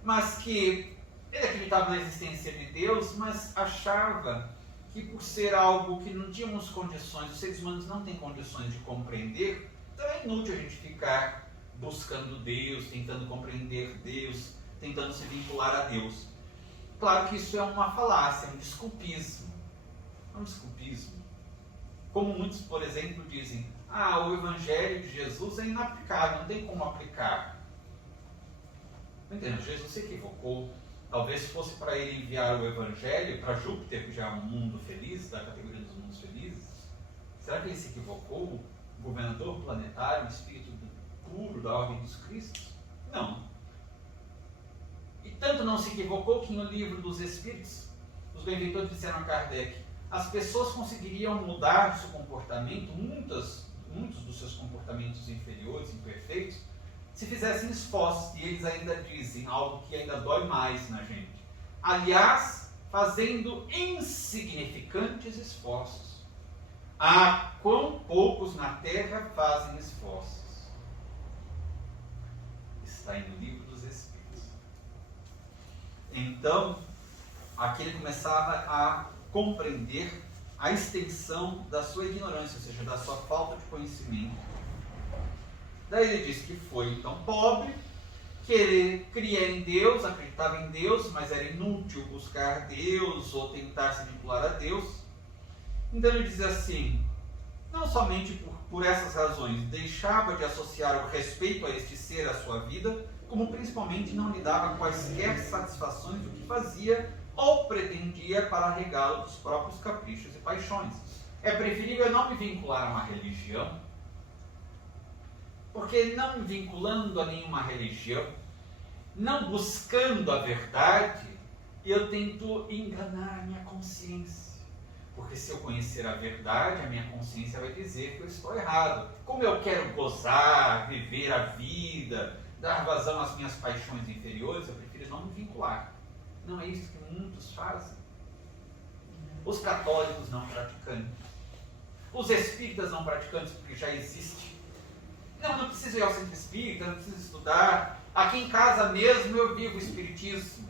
mas que ele acreditava na existência de Deus, mas achava que por ser algo que não tínhamos condições, os seres humanos não têm condições de compreender, então é inútil a gente ficar buscando Deus, tentando compreender Deus, tentando se vincular a Deus. Claro que isso é uma falácia, um desculpismo. Um desculpismo. Como muitos, por exemplo, dizem, o Evangelho de Jesus é inaplicável, não tem como aplicar. Não entendo, Jesus se equivocou. Talvez fosse para ele enviar o Evangelho para Júpiter, que já é um mundo feliz, da categoria dos mundos felizes. Será que ele se equivocou? O governador planetário, o espírito puro da ordem dos Cristos? Não. E tanto não se equivocou que no livro dos Espíritos, os benfeitores disseram a Kardec, as pessoas conseguiriam mudar seu comportamento, muitos dos seus comportamentos inferiores, imperfeitos, se fizessem esforços, e eles ainda dizem algo que ainda dói mais na gente. Aliás, fazendo insignificantes esforços. Quão poucos na Terra fazem esforços. Está aí no livro dos Espíritos. Então, aqui ele começava a compreender a extensão da sua ignorância, ou seja, da sua falta de conhecimento. Daí ele disse que foi então pobre, que ele cria em Deus, acreditava em Deus, mas era inútil buscar Deus ou tentar se vincular a Deus. Então ele diz assim, não somente por essas razões deixava de associar o respeito a este ser à sua vida, como principalmente não lhe dava quaisquer satisfações do que fazia ou pretendia para regalo dos próprios caprichos e paixões. É preferível não me vincular a uma religião, porque não me vinculando a nenhuma religião, não buscando a verdade, eu tento enganar a minha consciência. Porque se eu conhecer a verdade, a minha consciência vai dizer que eu estou errado. Como eu quero gozar, viver a vida, dar vazão às minhas paixões inferiores, eu prefiro não me vincular. Não é isso que muitos fazem. Os católicos não praticantes. Os espíritas não praticantes, porque já existe. Não preciso ir ao centro espírita, não preciso estudar. Aqui em casa mesmo eu vivo o espiritismo.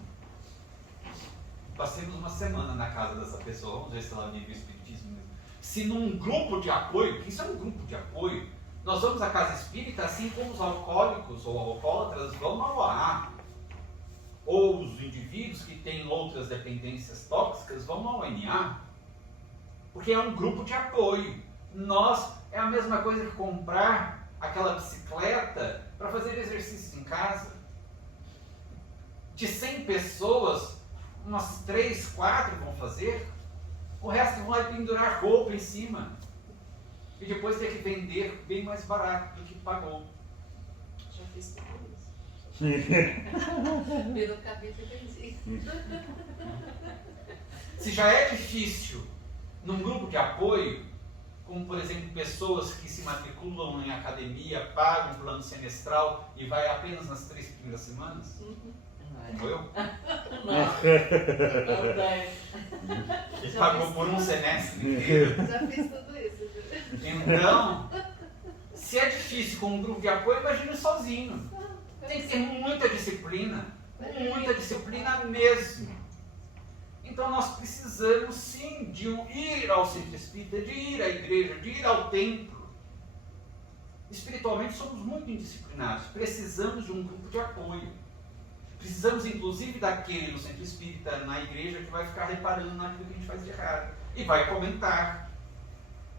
Passemos uma semana na casa dessa pessoa, vamos ver se ela vive o espiritismo mesmo. Se num grupo de apoio, porque isso é um grupo de apoio, nós vamos à casa espírita assim como os alcoólicos ou alcoólatras vão ao AA. Ou os indivíduos que têm outras dependências tóxicas vão ao NA. Porque é um grupo de apoio. É a mesma coisa que comprar aquela bicicleta para fazer exercícios em casa. De 100 pessoas, umas 3, 4 vão fazer, o resto vão lá pendurar roupa em cima e depois ter que vender bem mais barato do que pagou. Já fiz tudo isso. Pelo cabelo eu vendi. Se já é difícil num grupo de apoio, como por exemplo pessoas que se matriculam em academia, pagam um plano semestral e vai apenas nas 3 primeiras semanas, como eu, e pagou por um semestre inteiro. Já fiz tudo isso. Então, se é difícil com um grupo de apoio, imagine sozinho. tem que ter muita disciplina mesmo. Então nós precisamos sim de ir ao centro espírita, de ir à igreja, de ir ao templo. Espiritualmente somos muito indisciplinados, precisamos de um grupo de apoio. Precisamos inclusive daquele no centro espírita, na igreja, que vai ficar reparando naquilo que a gente faz de errado e vai comentar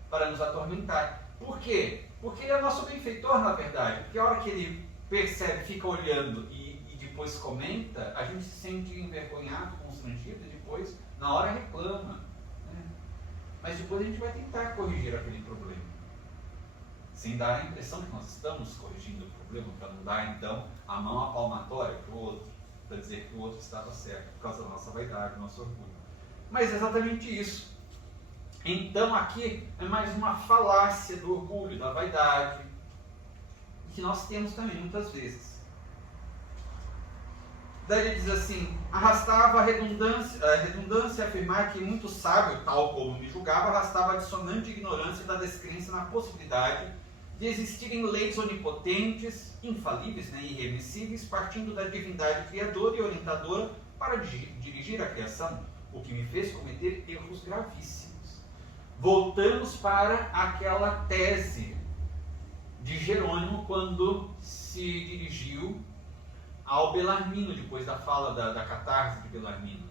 para nos atormentar. Por quê? Porque ele é nosso benfeitor, na verdade. Porque a hora que ele percebe, fica olhando e depois comenta, a gente se sente envergonhado, constrangido, e depois, na hora, reclama. Né? Mas depois a gente vai tentar corrigir aquele problema. Sem dar a impressão que nós estamos corrigindo o problema, para não dar, então, a mão à palmatória para o outro, para dizer que o outro estava certo, por causa da nossa vaidade, do nosso orgulho. Mas é exatamente isso. Então, aqui é mais uma falácia do orgulho, da vaidade, que nós temos também muitas vezes. Daí ele diz assim: arrastava a redundância afirmar que muito sábio, tal como me julgava, arrastava a dissonante ignorância da descrença na possibilidade de existirem leis onipotentes, infalíveis, né, irremissíveis, partindo da divindade criadora e orientadora para dirigir a criação, o que me fez cometer erros gravíssimos. Voltamos para aquela tese de Jerônimo quando se dirigiu ao Belarmino, depois da fala da catarse de Belarmino.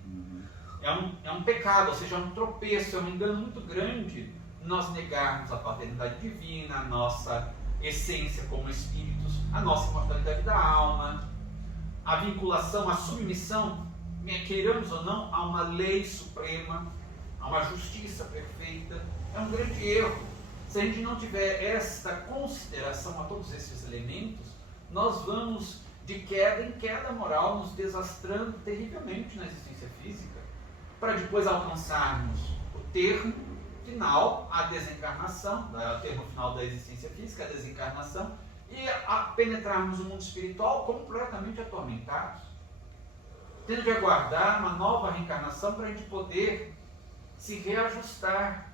É um pecado, ou seja, é um tropeço, é um engano muito grande nós negarmos a paternidade divina, a nossa essência como espíritos, a nossa imortalidade da alma, a vinculação, a submissão, queiramos ou não, a uma lei suprema, a uma justiça perfeita. É um grande erro. Se a gente não tiver esta consideração a todos esses elementos, nós vamos de queda em queda moral, nos desastrando terrivelmente na existência física, para depois alcançarmos o termo final, a desencarnação, o termo final da existência física, a desencarnação, e a penetrarmos o mundo espiritual completamente atormentados, tendo de aguardar uma nova reencarnação para a gente poder se reajustar.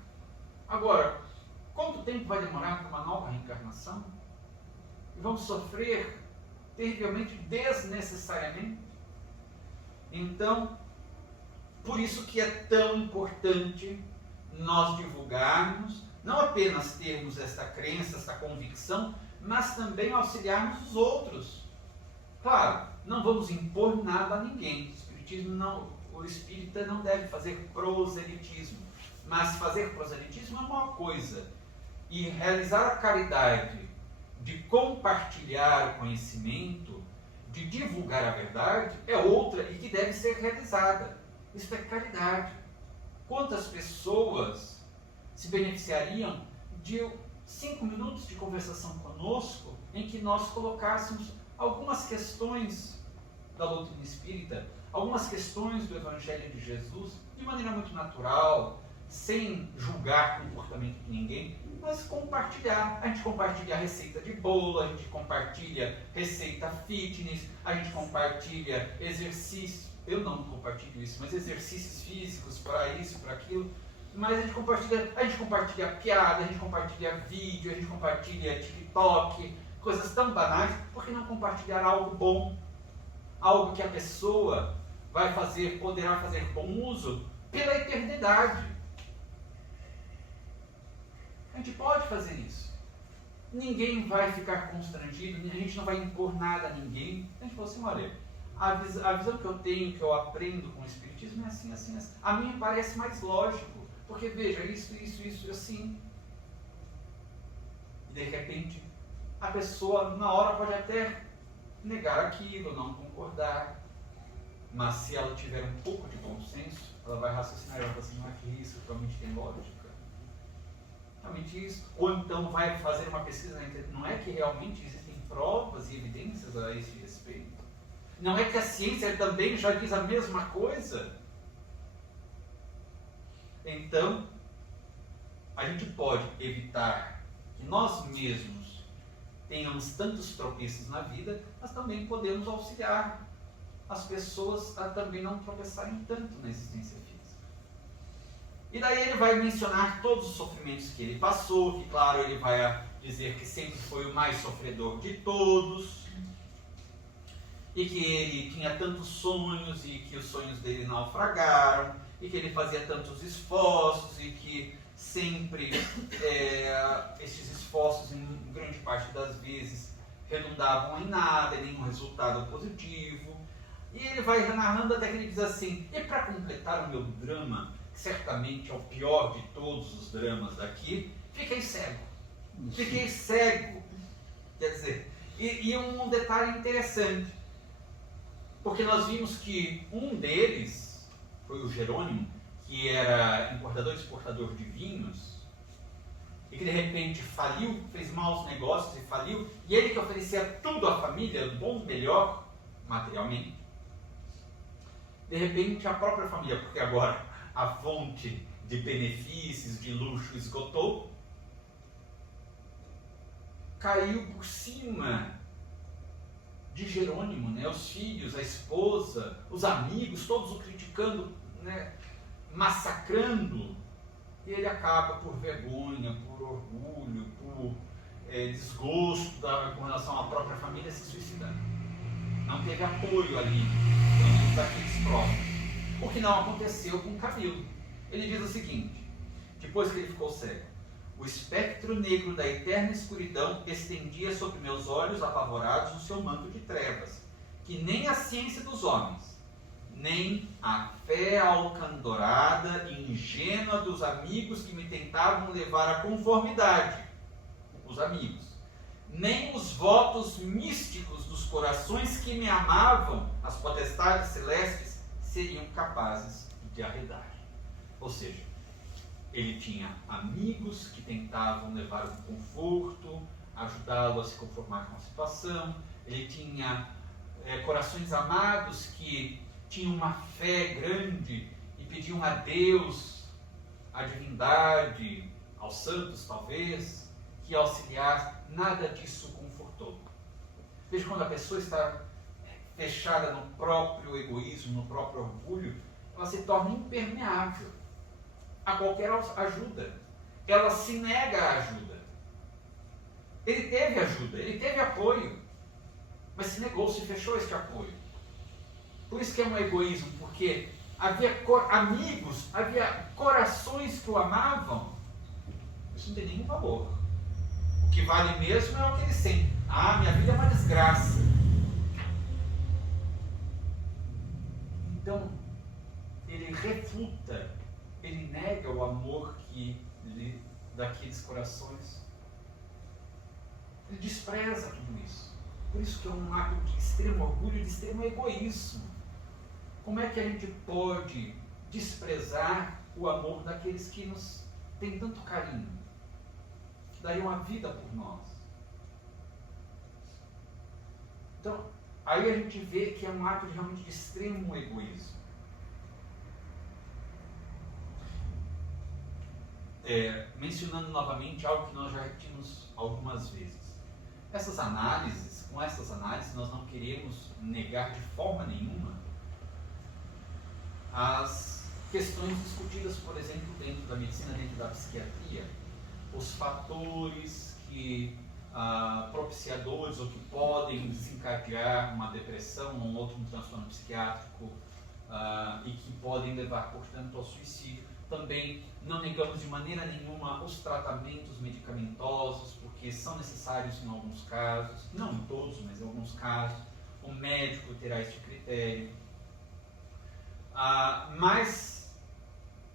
Agora, quanto tempo vai demorar para uma nova reencarnação? E vamos sofrer terrivelmente, desnecessariamente? Então, por isso que é tão importante nós divulgarmos, não apenas termos esta crença, esta convicção, mas também auxiliarmos os outros. Claro, não vamos impor nada a ninguém. O espírita não deve fazer proselitismo, mas fazer proselitismo é uma coisa, e realizar a caridade de compartilhar o conhecimento, de divulgar a verdade, é outra e que deve ser realizada. Isso é caridade. Quantas pessoas se beneficiariam de 5 minutos de conversação conosco em que nós colocássemos algumas questões da doutrina espírita, algumas questões do Evangelho de Jesus, de maneira muito natural, sem julgar o comportamento de ninguém, mas compartilhar. A gente compartilha a receita de bolo, a gente compartilha receita fitness, a gente compartilha exercícios. Eu não compartilho isso, mas exercícios físicos para isso, para aquilo. Mas a gente compartilha piada, a gente compartilha vídeo, a gente compartilha TikTok, coisas tão banais. Por que não compartilhar algo bom? Algo que a pessoa poderá fazer bom uso pela eternidade. A gente pode fazer isso. Ninguém vai ficar constrangido, a gente não vai impor nada a ninguém. A gente fala assim: olha, a visão que eu tenho, que eu aprendo com o Espiritismo é assim, assim, assim. A minha parece mais lógico, porque veja, isso, assim. E de repente, a pessoa na hora pode até negar aquilo, não concordar, mas se ela tiver um pouco de bom senso, ela vai raciocinar, ela vai falar assim: não é que isso realmente tem lógica? Realmente isso? Ou então vai fazer uma pesquisa na internet: não é que realmente existem provas e evidências a esse respeito? Não é que a ciência também já diz a mesma coisa? Então, a gente pode evitar que nós mesmos tenhamos tantos tropeços na vida, mas também podemos auxiliar as pessoas a também não tropeçarem tanto na existência física. E daí ele vai mencionar todos os sofrimentos que ele passou, que claro, ele vai dizer que sempre foi o mais sofredor de todos, e que ele tinha tantos sonhos e que os sonhos dele naufragaram, e que ele fazia tantos esforços e que sempre esses esforços, em grande parte das vezes, redundavam em nada, em nenhum resultado positivo. E ele vai narrando até que ele diz assim: e para completar o meu drama, que certamente é o pior de todos os dramas daqui, fiquei cego. Fiquei cego. Quer dizer, e um detalhe interessante, porque nós vimos que um deles foi o Jerônimo, que era importador e exportador de vinhos, e que de repente faliu, fez maus negócios e faliu, e ele que oferecia tudo à família, bom, melhor, materialmente. De repente a própria família, porque agora a fonte de benefícios, de luxo esgotou, caiu por cima de Jerônimo, né? Os filhos, a esposa, os amigos, todos o criticando, né? Massacrando, e ele acaba por vergonha, por orgulho, por desgosto com relação à própria família, se suicidando. Não teve apoio ali, pelo menos daqueles próximos. O que não aconteceu com Camilo. Ele diz o seguinte: depois que ele ficou cego, o espectro negro da eterna escuridão estendia sobre meus olhos apavorados o seu manto de trevas, que nem a ciência dos homens, nem a fé alcandorada e ingênua dos amigos que me tentavam levar à conformidade, os amigos, nem os votos místicos dos corações que me amavam, as potestades celestes, seriam capazes de arredar. Ou seja, ele tinha amigos que tentavam levar o conforto, ajudá-lo a se conformar com a situação. Ele tinha corações amados que tinham uma fé grande e pediam a Deus, à divindade, aos santos talvez, que auxiliasse. Nada disso confortou. Veja, quando a pessoa está fechada no próprio egoísmo, no próprio orgulho, ela se torna impermeável a qualquer ajuda. Ela se nega à ajuda. Ele teve ajuda, ele teve apoio, mas se negou, se fechou este apoio. Por isso que é um egoísmo, porque havia amigos, havia corações que o amavam. Isso não tem nenhum valor. O que vale mesmo é o que ele sente. Ah, minha vida é uma desgraça. Então, ele refuta, ele nega o amor daqueles corações. Ele despreza tudo isso. Por isso que é um ato de extremo orgulho, de extremo egoísmo. Como é que a gente pode desprezar o amor daqueles que nos têm tanto carinho, dariam a vida por nós? Então, aí a gente vê que é um ato realmente de extremo egoísmo. Mencionando novamente algo que nós já repetimos algumas vezes. Com essas análises, nós não queremos negar de forma nenhuma as questões discutidas, por exemplo, dentro da medicina, dentro da psiquiatria, os fatores propiciadores ou que podem desencadear uma depressão ou um outro transtorno psiquiátrico e que podem levar, portanto, ao suicídio. Também não negamos de maneira nenhuma os tratamentos medicamentosos, porque são necessários em alguns casos, não em todos, mas em alguns casos. O médico terá este critério. Mas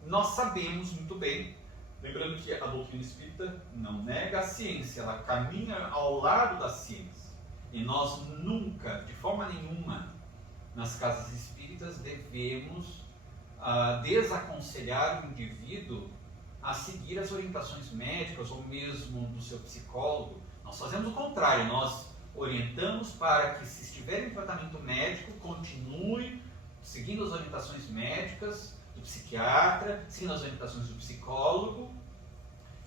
nós sabemos muito bem, lembrando que a doutrina espírita não nega a ciência, ela caminha ao lado da ciência. E nós nunca, de forma nenhuma, nas casas espíritas devemos desaconselhar o indivíduo a seguir as orientações médicas ou mesmo do seu psicólogo. Nós fazemos o contrário, nós orientamos para que, se estiver em tratamento médico, continue seguindo as orientações médicas do psiquiatra, seguindo as orientações do psicólogo.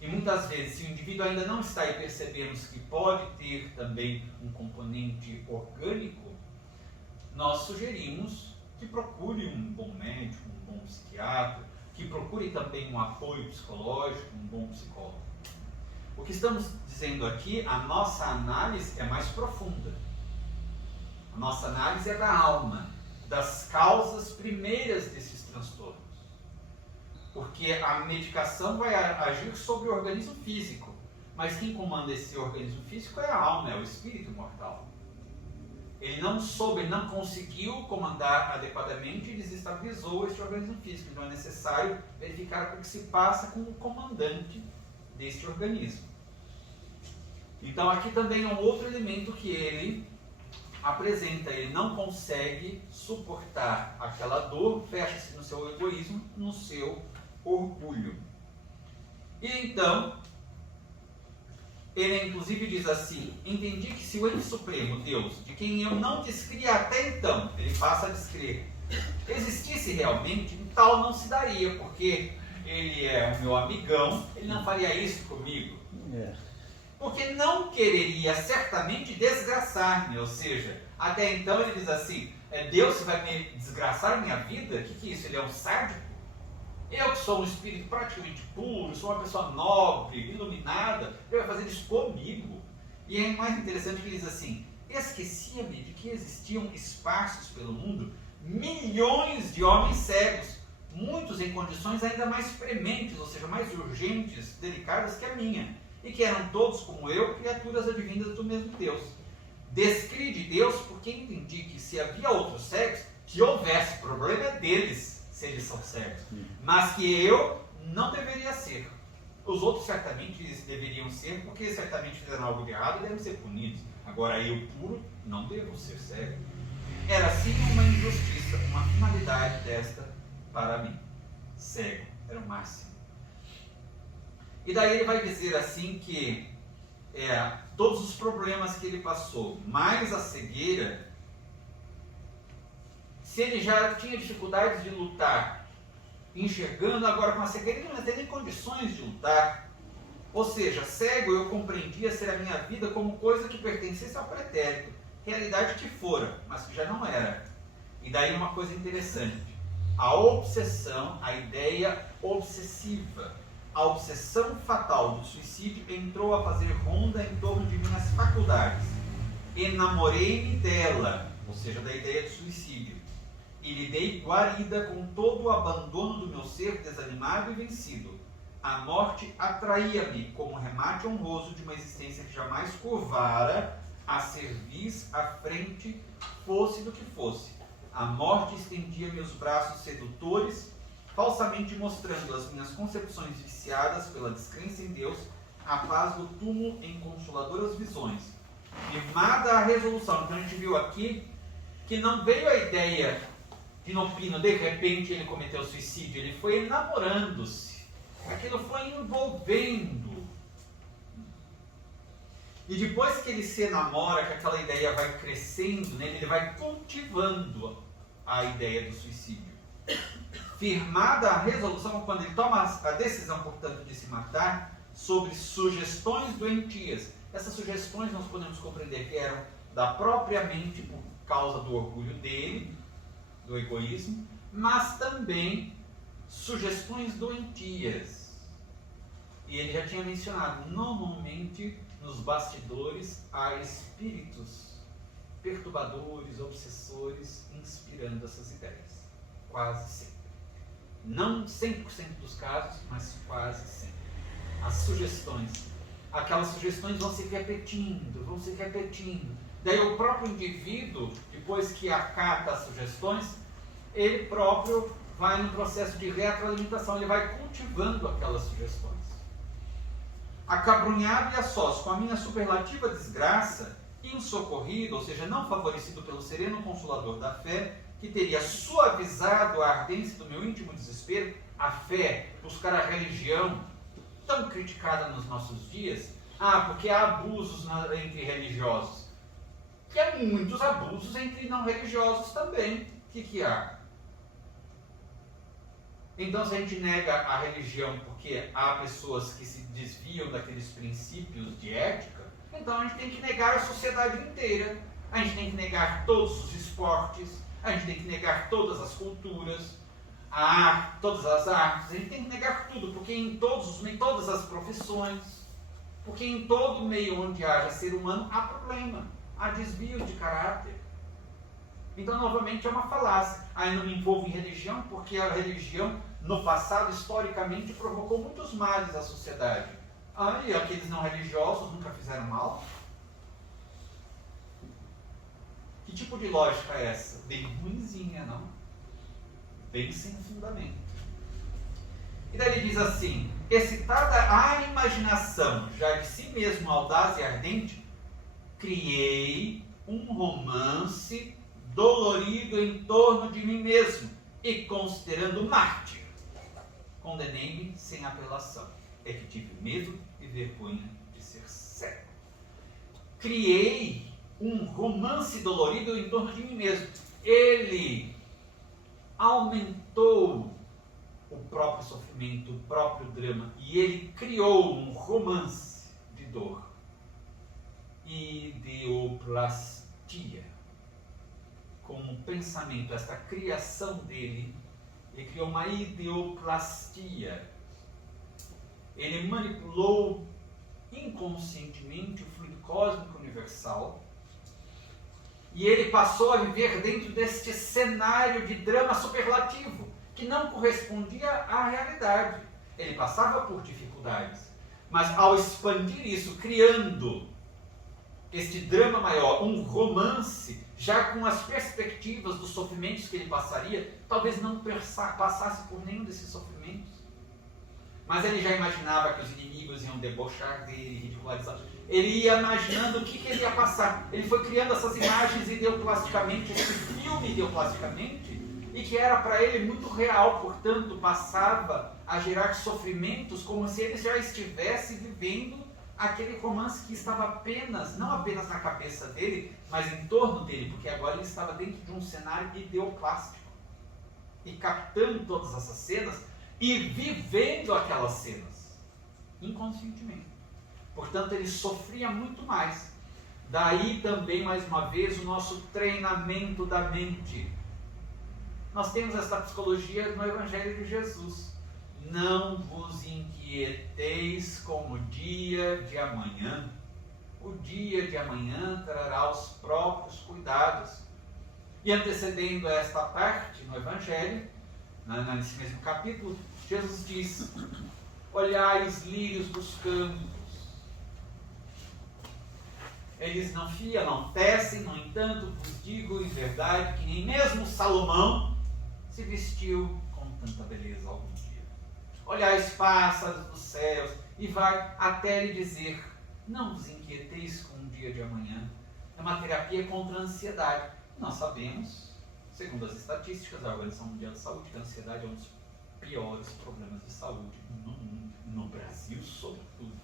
E muitas vezes, se o indivíduo ainda não está e percebemos que pode ter também um componente orgânico, nós sugerimos que procure um bom médico, um bom psiquiatra, que procure também um apoio psicológico, um bom psicólogo. O que estamos dizendo aqui, a nossa análise é mais profunda. A nossa análise é da alma, das causas primeiras desses transtornos. Porque a medicação vai agir sobre o organismo físico, mas quem comanda esse organismo físico é a alma, é o espírito mortal. Ele não soube, ele não conseguiu comandar adequadamente e desestabilizou este organismo físico. Então é necessário verificar o que se passa com o comandante deste organismo. Então aqui também é um outro elemento que ele apresenta. Ele não consegue suportar aquela dor, fecha-se no seu egoísmo, no seu orgulho. E então, ele inclusive diz assim: entendi que se o ente supremo, Deus, de quem eu não descria até então, ele passa a descrer, existisse realmente, tal não se daria, porque ele é o meu amigão, ele não faria isso comigo. Porque não quereria certamente desgraçar-me, ou seja, até então ele diz assim: Deus vai me desgraçar minha vida? O que é isso? Ele é um sádico? Eu que sou um espírito praticamente puro, sou uma pessoa nobre, iluminada, ele vai fazer isso comigo? E é mais interessante que ele diz assim: esquecia-me de que existiam espaços pelo mundo, milhões de homens cegos, muitos em condições ainda mais prementes, ou seja, mais urgentes, delicadas que a minha, e que eram todos, como eu, criaturas advindas do mesmo Deus. Descri de Deus porque entendi que se havia outros cegos, que houvesse, problema é deles, se eles são cegos, mas que eu não deveria ser. Os outros certamente deveriam ser, porque certamente fizeram algo de errado e devem ser punidos. Agora eu, puro, não devo ser cego. Era assim uma injustiça, uma finalidade desta para mim. Cego, era o máximo. E daí ele vai dizer assim que todos os problemas que ele passou, mais a cegueira, se ele já tinha dificuldades de lutar, enxergando, agora com a cegueira ele não tem nem condições de lutar. Ou seja, cego eu compreendia ser a minha vida como coisa que pertencesse ao pretérito, realidade que fora, mas que já não era. E daí uma coisa interessante, a obsessão, a ideia obsessiva, a obsessão fatal do suicídio entrou a fazer ronda em torno de minhas faculdades. Enamorei-me dela, ou seja, da ideia de suicídio, e lhe dei guarida com todo o abandono do meu ser desanimado e vencido. A morte atraía-me como remate honroso de uma existência que jamais curvara a cerviz à frente, fosse do que fosse. A morte estendia meus braços sedutores, falsamente mostrando as minhas concepções viciadas pela descrença em Deus, a paz do túmulo em consoladoras visões. Firmada a resolução. Então a gente viu aqui que não veio a ideia de Nopino, de repente ele cometeu suicídio, ele foi enamorando-se. Aquilo foi envolvendo. E depois que ele se enamora, que aquela ideia vai crescendo nele, ele vai cultivando a ideia do suicídio. Firmada a resolução, quando ele toma a decisão, portanto, de se matar, sobre sugestões doentias. Essas sugestões nós podemos compreender que eram da própria mente, por causa do orgulho dele, do egoísmo, mas também sugestões doentias. E ele já tinha mencionado, normalmente nos bastidores há espíritos perturbadores, obsessores, inspirando essas ideias. Quase sempre. Não 100% dos casos, mas quase sempre. As sugestões, aquelas sugestões vão se repetindo, Daí o próprio indivíduo, depois que acata as sugestões, ele próprio vai no processo de retroalimentação, ele vai cultivando aquelas sugestões. Acabrunhado e a sós com a minha superlativa desgraça, insocorrido, ou seja, não favorecido pelo sereno consolador da fé, que teria suavizado a ardência do meu íntimo desespero, a fé, buscar a religião, tão criticada nos nossos dias, porque há abusos entre religiosos. E há muitos abusos entre não religiosos também. O que há? Então, se a gente nega a religião porque há pessoas que se desviam daqueles princípios de ética, então a gente tem que negar a sociedade inteira, a gente tem que negar todos os esportes, a gente tem que negar todas as culturas, a arte, todas as artes, a gente tem que negar tudo, porque em todas as profissões, porque em todo meio onde haja ser humano há problema, há desvio de caráter. Então, novamente, é uma falácia. Ah, eu não me envolvo em religião porque a religião, no passado, historicamente, provocou muitos males à sociedade. Ah, e aqueles não religiosos nunca fizeram mal? Que tipo de lógica é essa? Bem ruinzinha, não? Bem sem fundamento. E daí ele diz assim: excitada a imaginação, já de si mesmo audaz e ardente, criei um romance dolorido em torno de mim mesmo, e considerando mártir, condenei-me sem apelação. É que tive medo e vergonha de ser cego. Criei um romance dolorido em torno de mim mesmo. Ele aumentou o próprio sofrimento, o próprio drama, e ele criou um romance de dor. Ideoplastia. Com o pensamento, esta criação dele, ele criou uma ideoplastia. Ele manipulou inconscientemente o fluido cósmico universal e ele passou a viver dentro deste cenário de drama superlativo que não correspondia à realidade. Ele passava por dificuldades, mas ao expandir isso, criando este drama maior, um romance, já com as perspectivas dos sofrimentos que ele passaria, talvez não passasse por nenhum desses sofrimentos. Mas ele já imaginava que os inimigos iam debochar dele, ridicularizar. Ele ia imaginando o que ele ia passar. Ele foi criando essas imagens ideoplasticamente, esse filme ideoplasticamente, e que era para ele muito real, portanto, passava a gerar sofrimentos como se ele já estivesse vivendo aquele romance que estava apenas, não apenas na cabeça dele, mas em torno dele, porque agora ele estava dentro de um cenário ideoplástico. E captando todas essas cenas e vivendo aquelas cenas, inconscientemente. Portanto, ele sofria muito mais. Daí também, mais uma vez, o nosso treinamento da mente. Nós temos essa psicologia no Evangelho de Jesus. Não vos inquieteis com o dia de amanhã. O dia de amanhã trará os próprios cuidados. E antecedendo esta parte no Evangelho, nesse mesmo capítulo, Jesus diz: olhai os lírios dos campos. Eles não fiam, não tecem, no entanto, vos digo em verdade que nem mesmo Salomão se vestiu com tanta beleza algum dia. Olhai os pássaros dos céus, e vai até lhe dizer: não vos inquieteis com o dia de amanhã. É uma terapia contra a ansiedade. Nós sabemos, segundo as estatísticas da Organização Mundial de Saúde, que a ansiedade é um dos piores problemas de saúde no mundo, no Brasil sobretudo.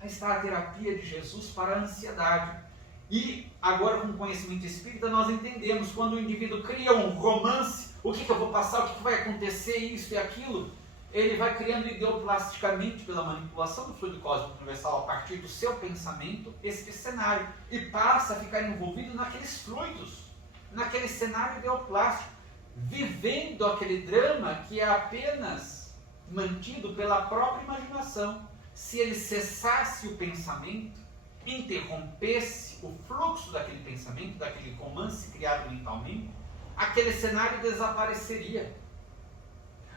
Aí está a terapia de Jesus para a ansiedade. E agora, com o conhecimento espírita, nós entendemos quando o indivíduo cria um romance, o que eu vou passar, o que vai acontecer, isso e aquilo, ele vai criando ideoplasticamente, pela manipulação do fluido cósmico universal, a partir do seu pensamento, esse cenário, e passa a ficar envolvido naqueles fluidos, naquele cenário ideoplástico, vivendo aquele drama que é apenas mantido pela própria imaginação. Se ele cessasse o pensamento, interrompesse o fluxo daquele pensamento, daquele romance criado mentalmente, aquele cenário desapareceria.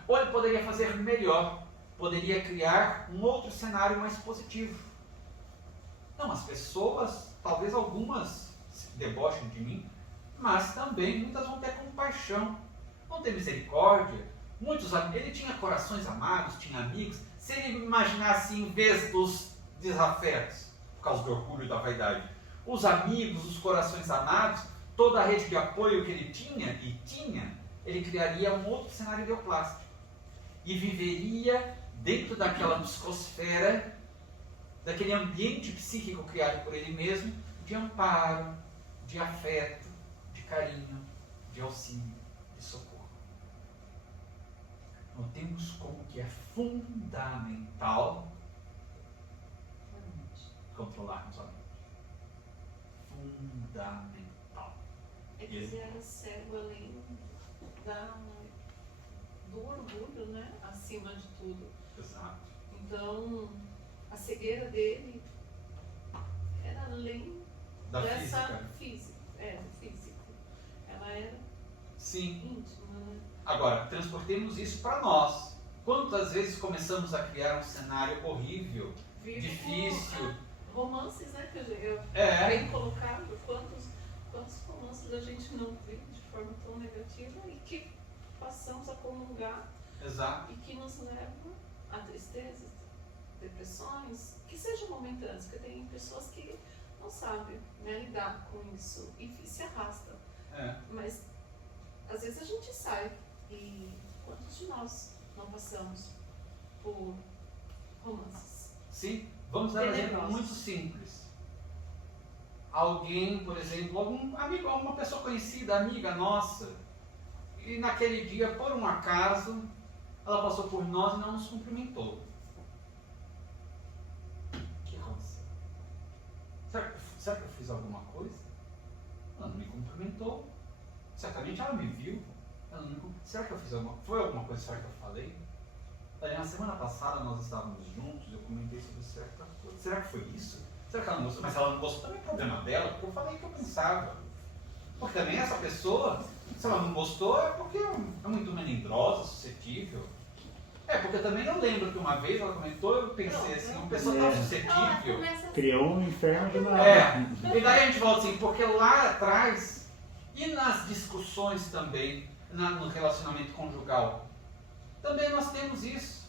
Ou ele poderia fazer melhor, poderia criar um outro cenário mais positivo. Não, as pessoas, talvez algumas se debochem de mim, mas também muitas vão ter compaixão, vão ter misericórdia. Ele tinha corações amados, tinha amigos. Se ele imaginasse, em vez dos desafetos, por causa do orgulho e da vaidade, os amigos, os corações amados, toda a rede de apoio que ele tinha, ele criaria um outro cenário ideoplástico. E viveria dentro daquela psicosfera, daquele ambiente psíquico criado por ele mesmo, de amparo, de afeto, de carinho, de auxílio, de socorro. Notemos como que é fundamental controlarmos a mente. Fundamental. É que você era cego além do orgulho, né? Acima de tudo. Exato. Então, a cegueira dele era além Da dessa física. física. É, da física. Sim. íntima, né? Agora, transportemos isso para nós. Quantas vezes começamos a criar um cenário horrível, Vivo difícil? romances, né? Que eu É, bem colocado. Quantos romances a gente não vê de forma tão negativa e que passamos a comungar exato. e que nos leva a tristezas, depressões, que sejam momentâneas, porque tem pessoas que não sabem, né, lidar com isso e se arrastam. É. Mas às vezes a gente sai e quantos de nós não passamos por romances? Sim, vamos dar um exemplo Tenebrosos. muito simples. Alguém, por exemplo, algum amigo, alguma pessoa conhecida, amiga nossa, e naquele dia, por um acaso, ela passou por nós e não nos cumprimentou. O que aconteceu? Será que eu fiz alguma coisa? Ela não me cumprimentou. Certamente ela me viu. Ela não me cumprimentou. Será que eu fiz foi alguma coisa será que eu falei? Na semana passada nós estávamos juntos, eu comentei sobre certa coisa. Será que foi isso? Será que ela não gostou? Mas ela não gostou, também é problema dela, porque eu falei o que eu pensava. Porque também essa pessoa, se ela não gostou, é porque é muito melindrosa, suscetível. É, porque eu também não lembro que uma vez ela comentou, eu pensei assim, uma pessoa tão suscetível. Criou um inferno de nada. É, e daí a gente volta assim, porque lá atrás, e nas discussões também, no relacionamento conjugal, também nós temos isso.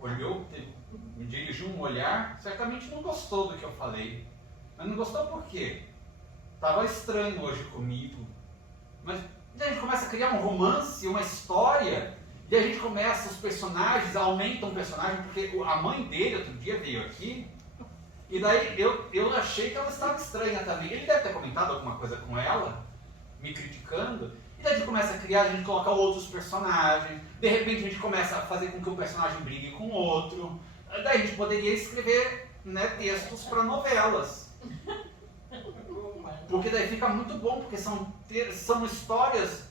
Olhou, me dirigiu um olhar, certamente não gostou do que eu falei. Mas não gostou por quê? Estava estranho hoje comigo. Mas daí a gente começa a criar um romance, uma história, e a gente começa, os personagens, aumentam o personagem, porque a mãe dele outro dia veio aqui, e daí eu achei que ela estava estranha também. Ele deve ter comentado alguma coisa com ela, me criticando, e daí a gente começa a criar, a gente coloca outros personagens, de repente a gente começa a fazer com que o personagem brigue com o outro, daí a gente poderia escrever, né, textos para novelas. Porque daí fica muito bom, porque são histórias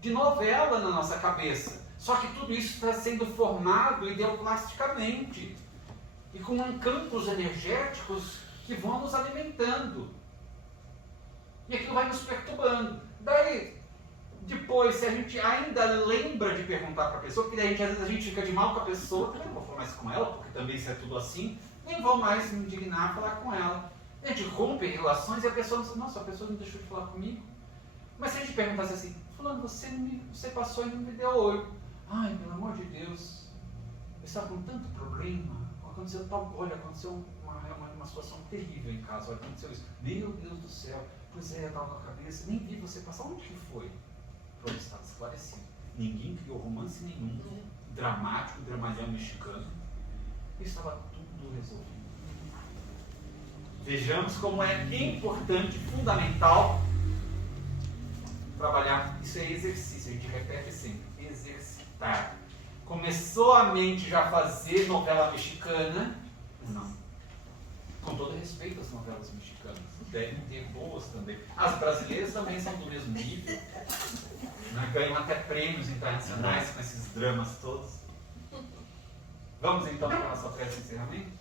de novela na nossa cabeça. Só que tudo isso está sendo formado ideoplasticamente e com campos energéticos que vão nos alimentando. E aquilo vai nos perturbando. Daí, depois, se a gente ainda lembra de perguntar para a pessoa, porque daí às vezes a gente fica de mal com a pessoa, também não vou falar mais com ela, porque também isso é tudo assim, nem vou mais me indignar a falar com ela. A gente rompe relações e a pessoa não diz, nossa, a pessoa não deixou de falar comigo. Mas se a gente perguntasse assim, fulano, você passou e não me deu oi. Ai, pelo amor de Deus, eu estava com tanto problema, aconteceu uma situação terrível em casa, olha, aconteceu isso. Meu Deus do céu, pois é, eu estava com a cabeça, nem vi você passar, onde que foi? Pronto, estava esclarecido. Ninguém criou romance nenhum, dramático, dramalhão mexicano. Estava tudo resolvido. Vejamos como é importante, fundamental, trabalhar. Isso é exercício, a gente repete sempre, exercitar. Começou a mente já a fazer novela mexicana? Não. Com todo respeito às novelas mexicanas, devem ter boas também. As brasileiras também são do mesmo nível. Ganham até prêmios internacionais com esses dramas todos. Vamos então para a nossa prece de encerramento?